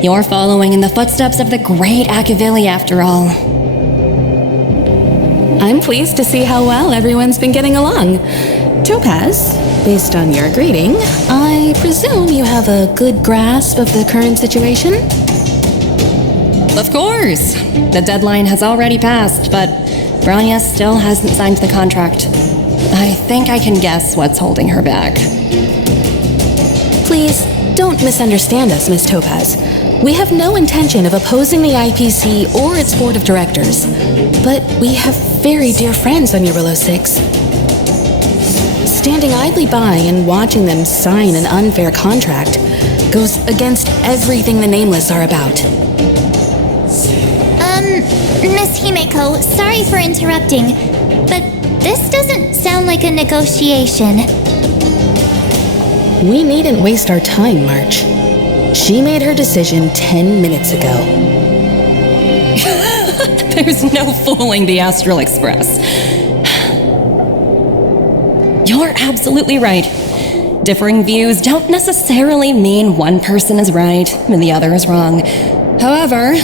You're following in the footsteps of the great Akavili, after all. I'm pleased to see how well everyone's been getting along. Topaz, based on your greeting, I presume you have a good grasp of the current situation? Of course. The deadline has already passed, but Branya still hasn't signed the contract. I think I can guess what's holding her back. Please, don't misunderstand us, Miss Topaz. We have no intention of opposing the IPC or its board of directors, but we have very dear friends on Eurillo 6. Standing idly by and watching them sign an unfair contract goes against everything the Nameless are about. Miss Himeko, sorry for interrupting, but this doesn't sound like a negotiation. We needn't waste our time, March. She made her decision 10 minutes ago. There's no fooling the Astral Express. You're absolutely right. Differing views don't necessarily mean one person is right and the other is wrong. However,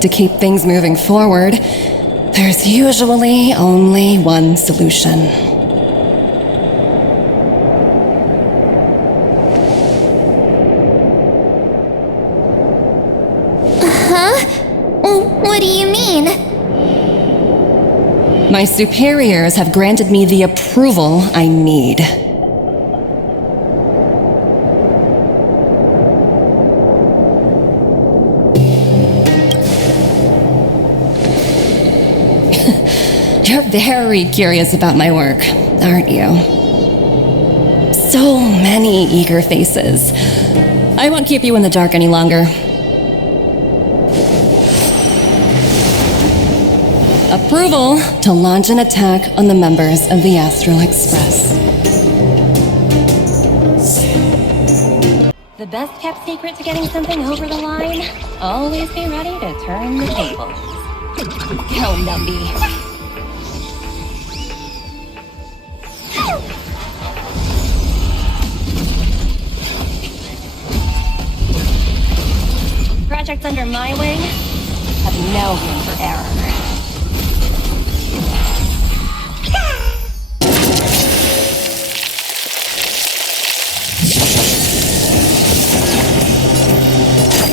to keep things moving forward, there's usually only one solution. What do you mean? My superiors have granted me the approval I need. You're very curious about my work, aren't you? So many eager faces. I won't keep you in the dark any longer. Approval to launch an attack on the members of the Astral Express. The best kept secret to getting something over the line? Always be ready to turn the tables. Go, Numby. Projects under my wing have no room for error.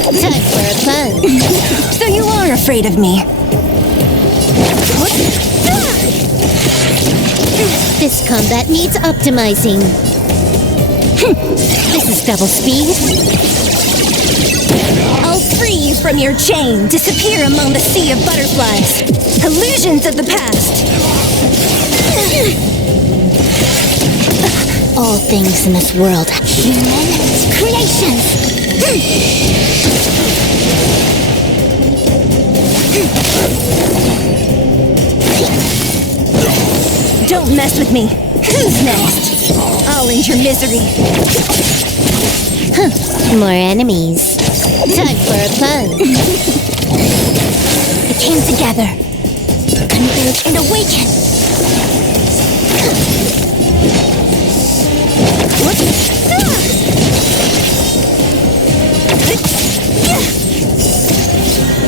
Time for a fun. So you are afraid of me? This combat needs optimizing. This is double speed. I'll free you from your chain, disappear among the sea of butterflies. Illusions of the past. All things in this world, human creations. Don't mess with me. Who's next? I'll end your misery. More enemies. Time for a fun. We came together. Converge and awaken.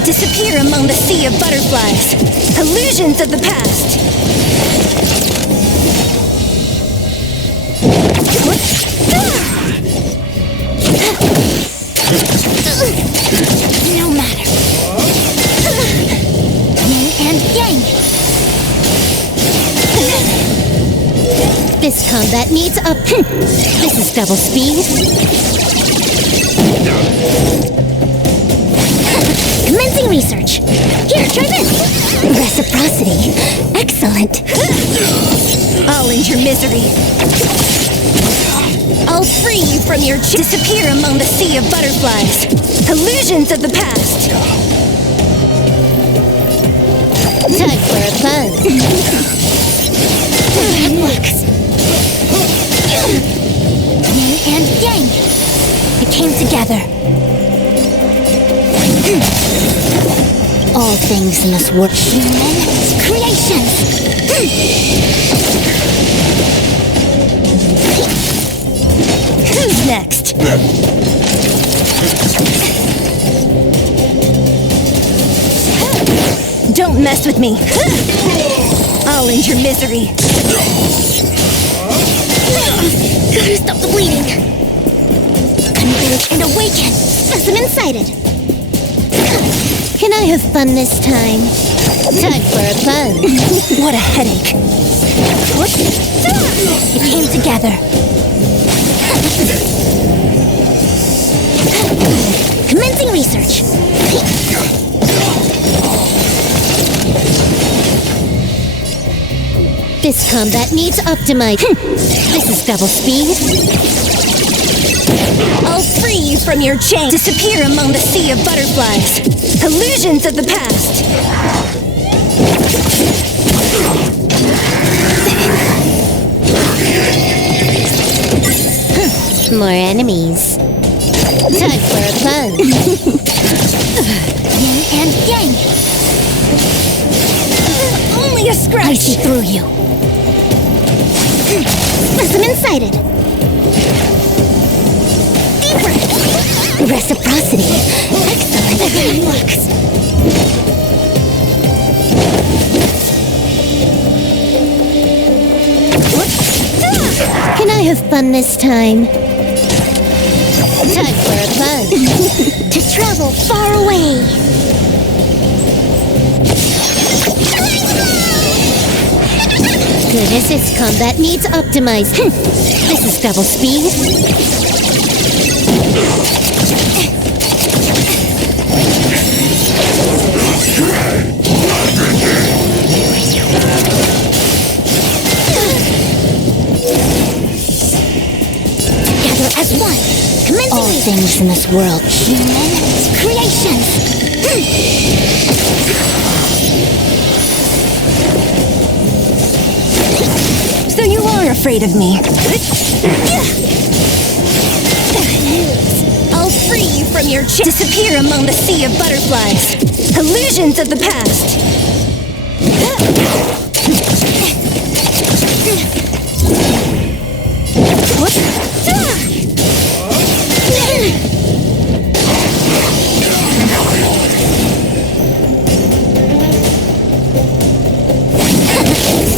Disappear among the sea of butterflies. Illusions of the past. No matter. Yin and yang. This combat needs up. This is double speed. Commencing research. Here, try this. Reciprocity. Excellent. I'll end your misery. I'll free you from your disappear among the sea of butterflies. Illusions of the past. Time for a fun. Looks. Yin and yang. We came together. All things in this world. Humans, creations. Who's next? Don't mess with me. I'll end your misery. Gotta stop the bleeding. Converge and awaken. Specimen sighted. Can I have fun this time? Time for a buzz. What a headache. It came together. Commencing research. This combat needs optimize. This is double speed. I'll free you from your chain. Disappear among the sea of butterflies. Illusions of the past. More enemies. Time for a buzz. Yin and yang. Only a scratch. I see through you. Specimen sighted. Deeper. Reciprocity. Excellent. That works. Can I have fun this time? Time for a buzz. To travel far away. Good as this combat needs optimized. This is double speed. Together as one. Commencing all things in this world. Humans, creations. So you are afraid of me. I'll free you from your chain. Disappear among the sea of butterflies. Illusions of the past.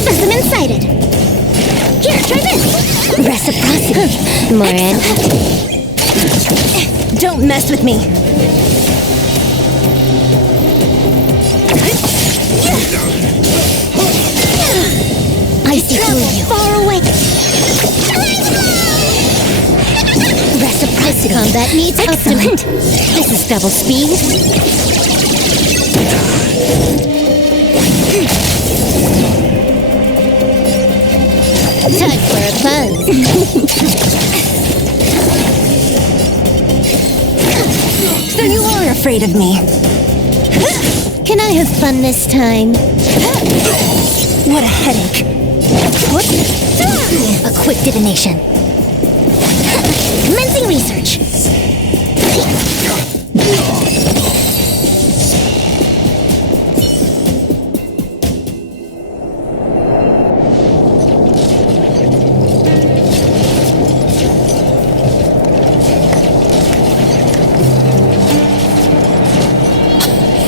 Specimen sighted. Here, try this. Reciprocity. Moran. Don't mess with me. I see through you. Far away. Reciprocity. Combat needs excellent. This is double speed. Time for a buzz. So you are afraid of me. Can I have fun this time? What a headache. A quick detonation. Commencing research.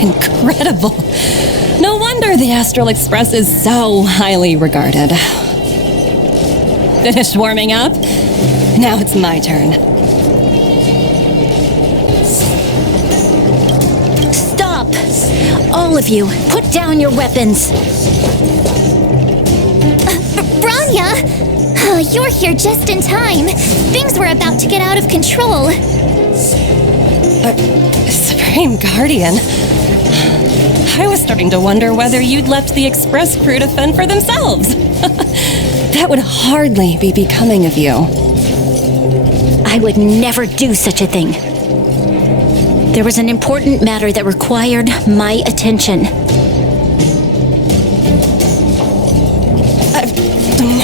Incredible. No wonder the Astral Express is so highly regarded. Finished warming up? Now it's my turn. Stop! All of you, put down your weapons. Branya! Oh, you're here just in time. Things were about to get out of control. Supreme Guardian. I was starting to wonder whether you'd left the Express crew to fend for themselves. That would hardly be becoming of you. I would never do such a thing. There was an important matter that required my attention.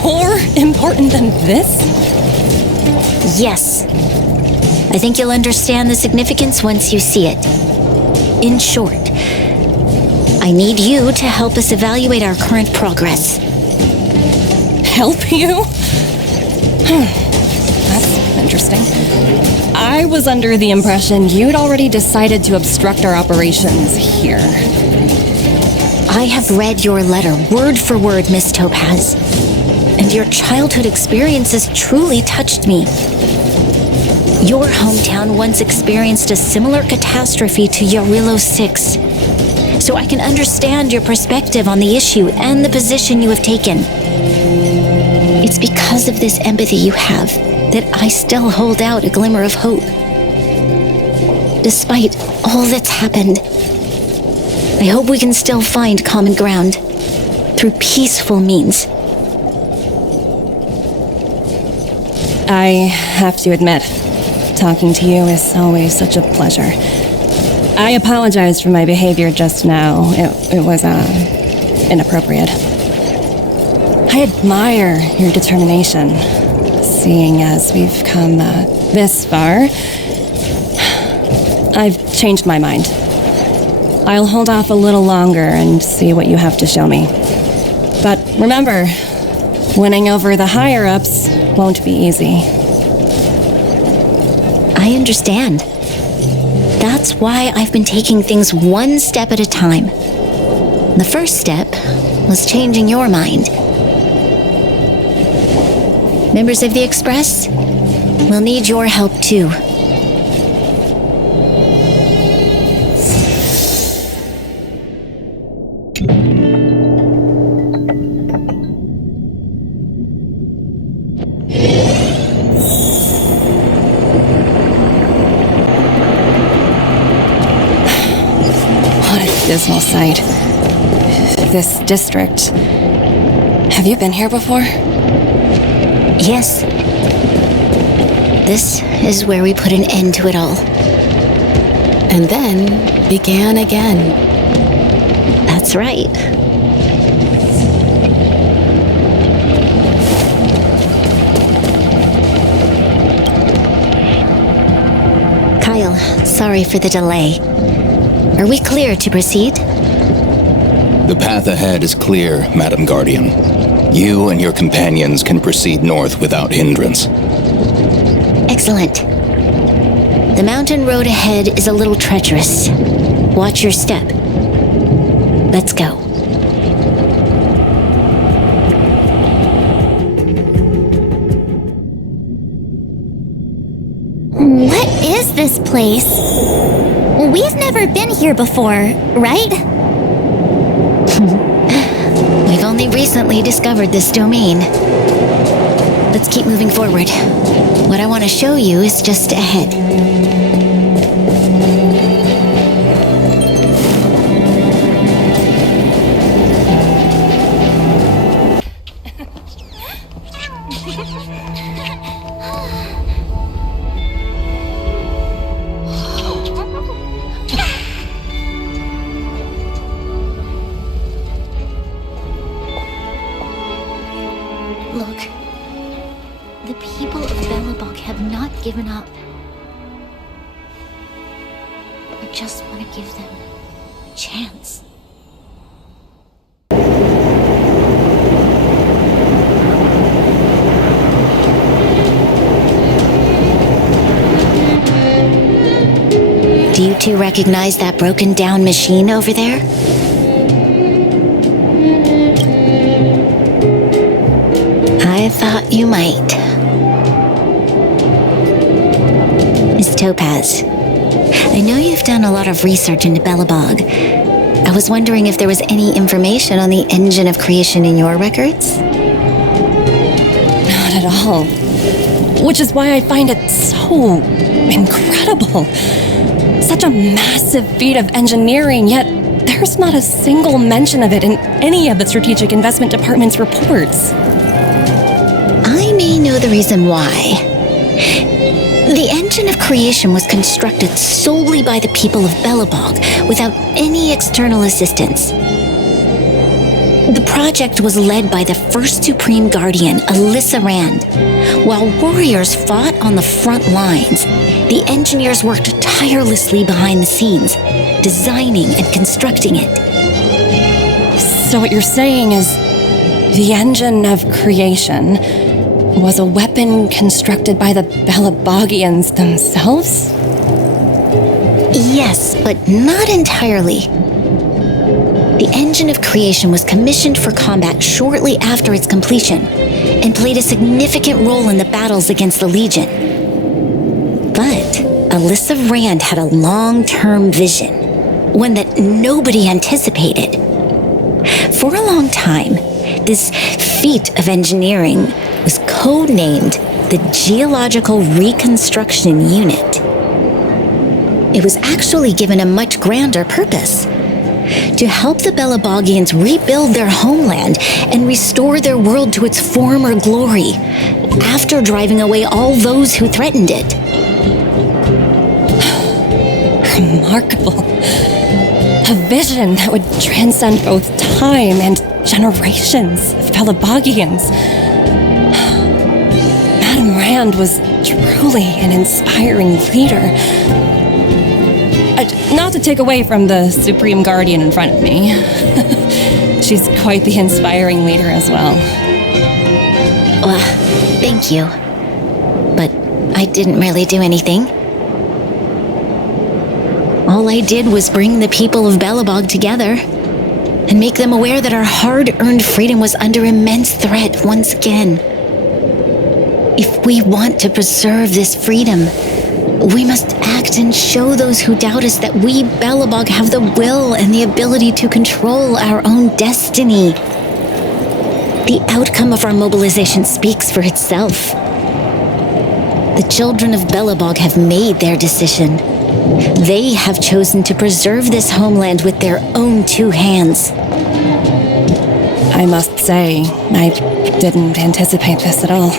More important than this? Yes. I think you'll understand the significance once you see it. In short, I need you to help us evaluate our current progress. Help you? That's interesting. I was under the impression you'd already decided to obstruct our operations here. I have read your letter word for word, Miss Topaz. And your childhood experiences truly touched me. Your hometown once experienced a similar catastrophe to Yarillo 6. So I can understand your perspective on the issue and the position you have taken. It's because of this empathy you have that I still hold out a glimmer of hope. Despite all that's happened, I hope we can still find common ground through peaceful means. I have to admit, talking to you is always such a pleasure. I apologize for my behavior just now. It was, inappropriate. I admire your determination, seeing as we've come, this far. I've changed my mind. I'll hold off a little longer and see what you have to show me. But remember, winning over the higher-ups won't be easy. I understand. That's why I've been taking things one step at a time. The first step was changing your mind. Members of the Express, we'll need your help too. Dismal sight. This district. Have you been here before? Yes. This is where we put an end to it all. And then began again. That's right. Kyle, sorry for the delay. Are we clear to proceed? The path ahead is clear, Madam Guardian. You and your companions can proceed north without hindrance. Excellent. The mountain road ahead is a little treacherous. Watch your step. Let's go. What is this place? We've never been here before, right? We've only recently discovered this domain. Let's keep moving forward. What I want to show you is just ahead. Look, the people of Belobog have not given up. I just want to give them a chance. Do you two recognize that broken down machine over there? I thought you might. Miss Topaz, I know you've done a lot of research into Belobog. I was wondering if there was any information on the engine of creation in your records? Not at all. Which is why I find it so incredible. Such a massive feat of engineering, yet there's not a single mention of it in any of the Strategic Investment Department's reports. I may know the reason why. The engine of creation was constructed solely by the people of Belobog, without any external assistance. The project was led by the first Supreme Guardian, Alyssa Rand. While warriors fought on the front lines, the engineers worked tirelessly behind the scenes, designing and constructing it. So what you're saying is the engine of creation was a weapon constructed by the Belabogians themselves? Yes, but not entirely. The engine of creation was commissioned for combat shortly after its completion and played a significant role in the battles against the Legion. But Alyssa Rand had a long-term vision, one that nobody anticipated. For a long time, this feat of engineering was codenamed the Geological Reconstruction Unit. It was actually given a much grander purpose: to help the Belabogians rebuild their homeland and restore their world to its former glory after driving away all those who threatened it. Remarkable. A vision that would transcend both time and generations of Belabogians. Madame Rand was truly an inspiring leader. Not to take away from the Supreme Guardian in front of me. She's quite the inspiring leader as well. Well, thank you. But I didn't really do anything. All I did was bring the people of Belobog together and make them aware that our hard-earned freedom was under immense threat once again. If we want to preserve this freedom, we must act and show those who doubt us that we, Belobog, have the will and the ability to control our own destiny. The outcome of our mobilization speaks for itself. The children of Belobog have made their decision. They have chosen to preserve this homeland with their own two hands. I must say, I didn't anticipate this at all.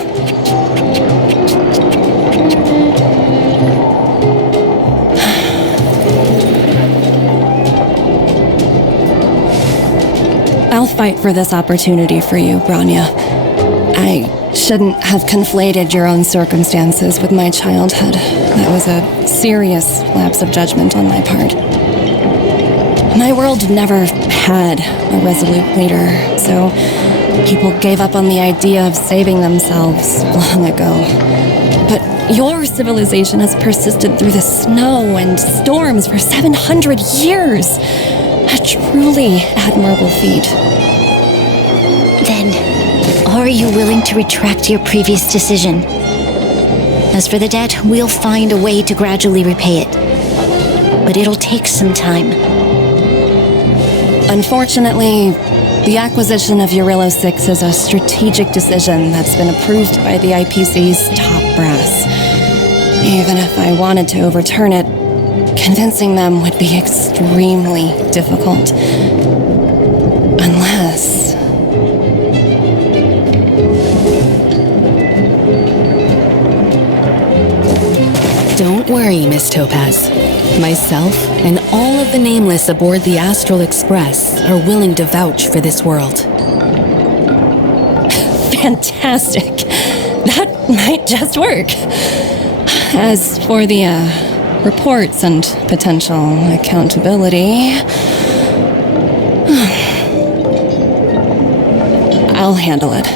I'll fight for this opportunity for you, Branya. I shouldn't have conflated your own circumstances with my childhood. That was a serious lapse of judgment on my part. My world never had a resolute leader, so people gave up on the idea of saving themselves long ago. But your civilization has persisted through the snow and storms for 700 years. A truly admirable feat. Then, are you willing to retract your previous decision? As for the debt, we'll find a way to gradually repay it. But it'll take some time. Unfortunately, the acquisition of Urillo 6 is a strategic decision that's been approved by the IPC's top brass. Even if I wanted to overturn it, convincing them would be extremely difficult. Unless... Don't worry, Miss Topaz. Myself and all of the nameless aboard the Astral Express are willing to vouch for this world. Fantastic. That might just work. As for the, reports and potential accountability, I'll handle it.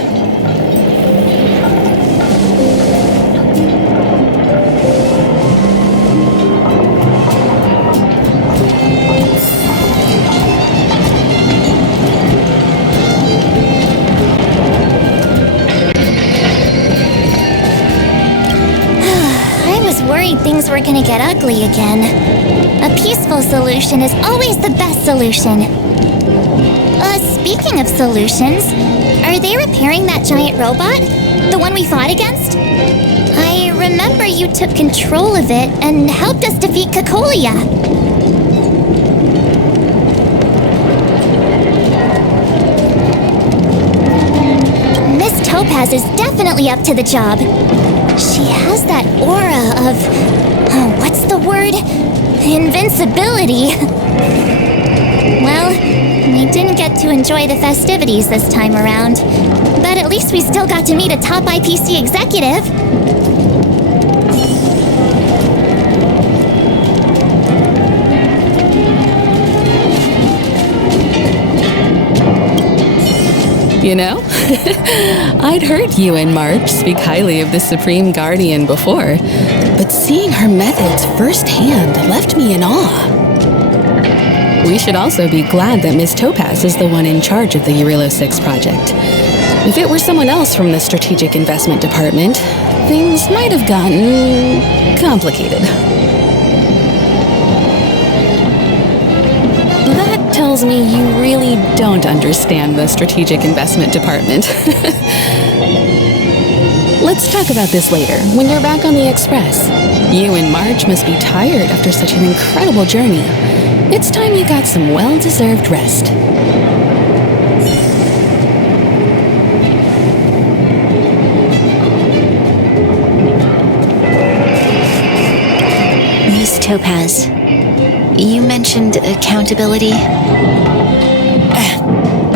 Things were gonna get ugly again. A peaceful solution is always the best solution. Speaking of solutions, are they repairing that giant robot? The one we fought against? I remember you took control of it and helped us defeat Kakolia. Miss Topaz is definitely up to the job. She has that aura of... what's the word? Invincibility. Well, we didn't get to enjoy the festivities this time around, but at least we still got to meet a top IPC executive. You know? I'd heard you and March speak highly of the Supreme Guardian before, but seeing her methods firsthand left me in awe. We should also be glad that Ms. Topaz is the one in charge of the Eurilo 6 project. If it were someone else from the Strategic Investment Department, things might have gotten complicated. That tells me you really don't understand the Strategic Investment Department. Let's talk about this later, when you're back on the Express. You and Marge must be tired after such an incredible journey. It's time you got some well-deserved rest. Miss Topaz, you mentioned accountability.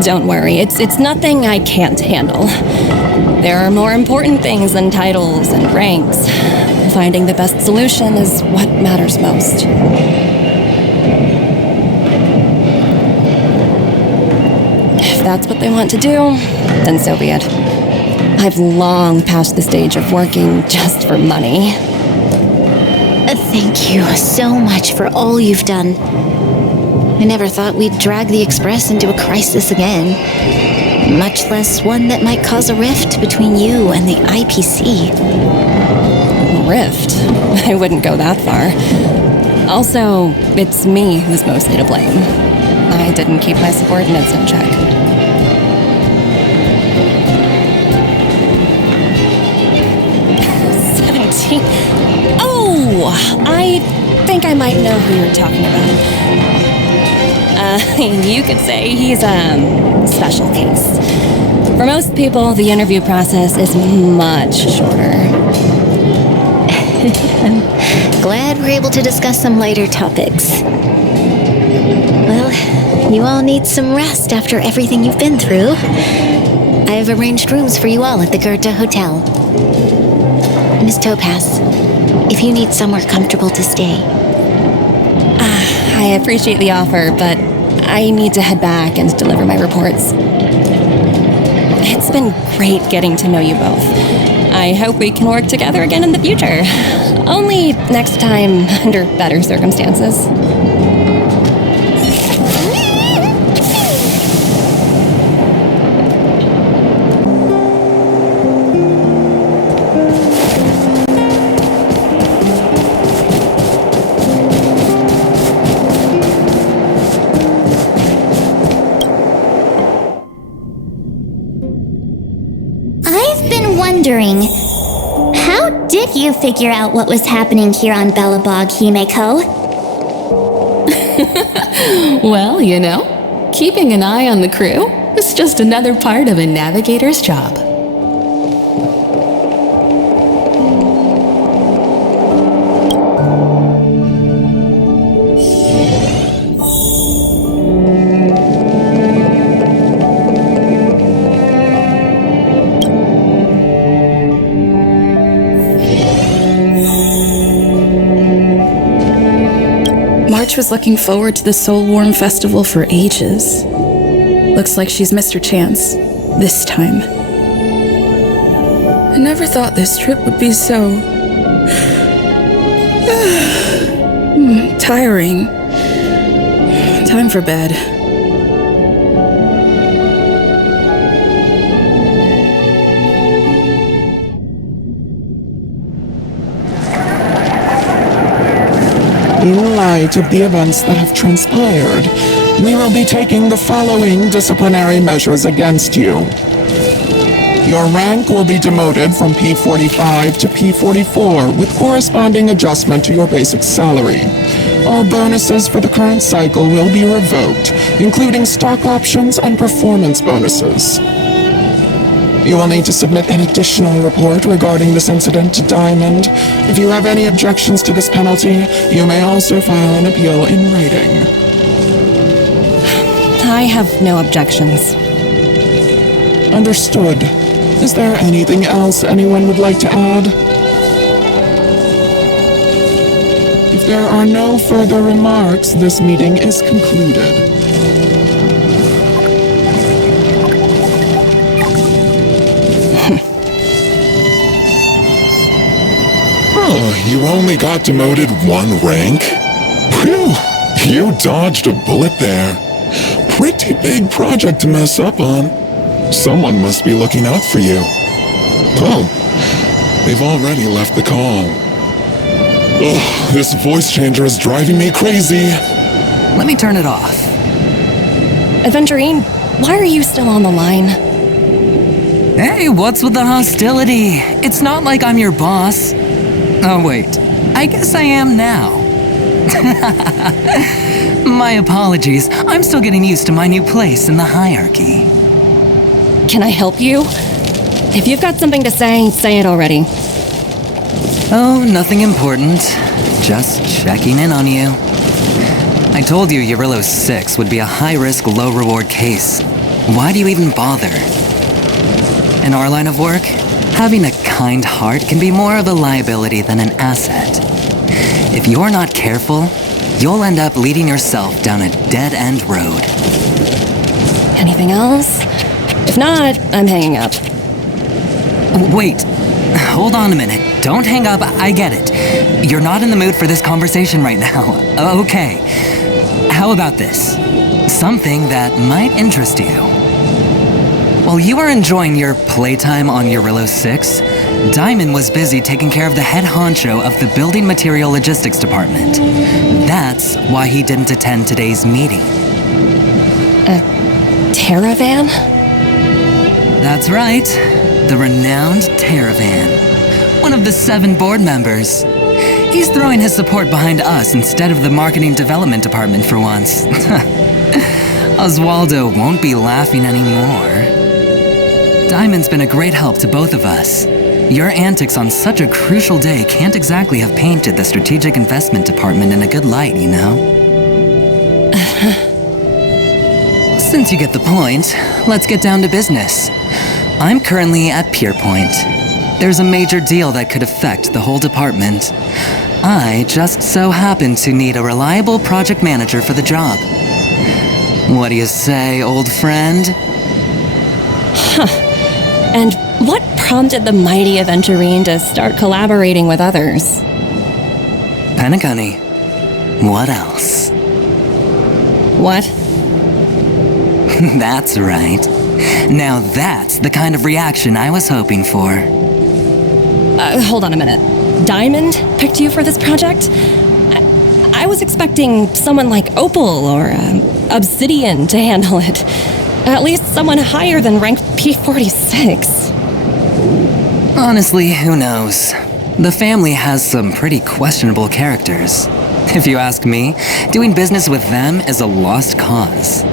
Don't worry, it's nothing I can't handle. There are more important things than titles and ranks. Finding the best solution is what matters most. If that's what they want to do, then so be it. I've long passed the stage of working just for money. Thank you so much for all you've done. I never thought we'd drag the Express into a crisis again, much less one that might cause a rift between you and the IPC. Rift? I wouldn't go that far. Also, it's me who's mostly to blame. I didn't keep my subordinates in check. Oh, I think I might know who you're talking about. You could say he's a special case. For most people, the interview process is much shorter. I'm glad we're able to discuss some lighter topics. Well, you all need some rest after everything you've been through. I've arranged rooms for you all at the Goethe Hotel. Miss Topaz, if you need somewhere comfortable to stay. I appreciate the offer, but I need to head back and deliver my reports. It's been great getting to know you both. I hope we can work together again in the future. Only next time under better circumstances. Wondering, how did you figure out what was happening here on Belobog, Himeko? Well, you know, keeping an eye on the crew is just another part of a navigator's job. Was looking forward to the Soul Warm Festival for ages. Looks like she's missed her chance. This time. I never thought this trip would be so... tiring. Time for bed. In light of the events that have transpired, we will be taking the following disciplinary measures against you. Your rank will be demoted from P45 to P44 with corresponding adjustment to your basic salary. All bonuses for the current cycle will be revoked, including stock options and performance bonuses. You will need to submit an additional report regarding this incident to Diamond. If you have any objections to this penalty, you may also file an appeal in writing. I have no objections. Understood. Is there anything else anyone would like to add? If there are no further remarks, this meeting is concluded. you only got demoted 1 rank? Phew, you dodged a bullet there. Pretty big project to mess up on. Someone must be looking out for you. Oh, they've already left the call. Ugh, this voice changer is driving me crazy. Let me turn it off. Aventurine, why are you still on the line? Hey, what's with the hostility? It's not like I'm your boss. Oh, wait. I guess I am now. My apologies. I'm still getting used to my new place in the hierarchy. Can I help you? If you've got something to say it already. Oh, nothing important. Just checking in on you. I told you Eurylos 6 would be a high-risk, low-reward case. Why do you even bother? In our line of work, having a kind heart can be more of a liability than an asset. If you're not careful, you'll end up leading yourself down a dead-end road. Anything else? If not, I'm hanging up. Wait, hold on a minute. Don't hang up, I get it. You're not in the mood for this conversation right now. Okay. How about this? Something that might interest you. While you were enjoying your playtime on Eurylos 6, Diamond was busy taking care of the head honcho of the Building Material Logistics Department. That's why he didn't attend today's meeting. A Terravan? That's right. The renowned Terravan. One of the 7 board members. He's throwing his support behind us instead of the Marketing Development Department for once. Oswaldo won't be laughing anymore. Diamond's been a great help to both of us. Your antics on such a crucial day can't exactly have painted the Strategic Investment Department in a good light, you know? Since you get the point, let's get down to business. I'm currently at Pierpoint. There's a major deal that could affect the whole department. I just so happen to need a reliable project manager for the job. What do you say, old friend? Huh. And what prompted the mighty Aventurine to start collaborating with others? Penacony. What else? What? That's right. Now that's the kind of reaction I was hoping for. Hold on a minute. Diamond picked you for this project? I was expecting someone like Opal or Obsidian to handle it. At least someone higher than rank P46. Honestly, who knows? The family has some pretty questionable characters. If you ask me, doing business with them is a lost cause.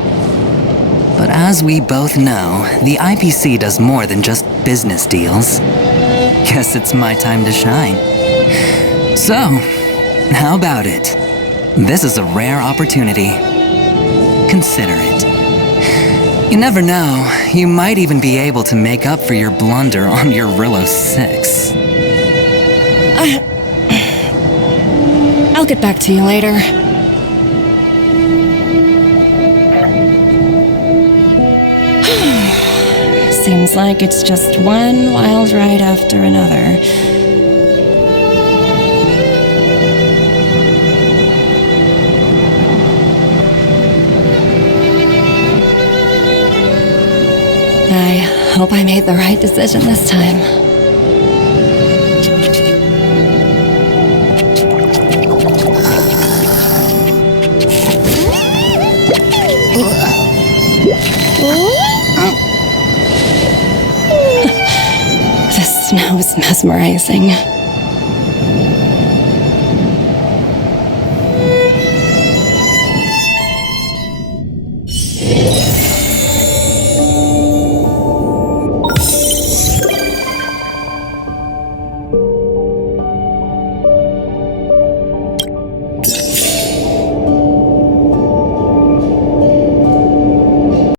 But as we both know, the IPC does more than just business deals. Guess it's my time to shine. So, how about it? This is a rare opportunity. Consider it. You never know, you might even be able to make up for your blunder on your Eurylos 6. I'll get back to you later. Seems like it's just one wild ride after another. I hope I made the right decision this time. The snow is mesmerizing.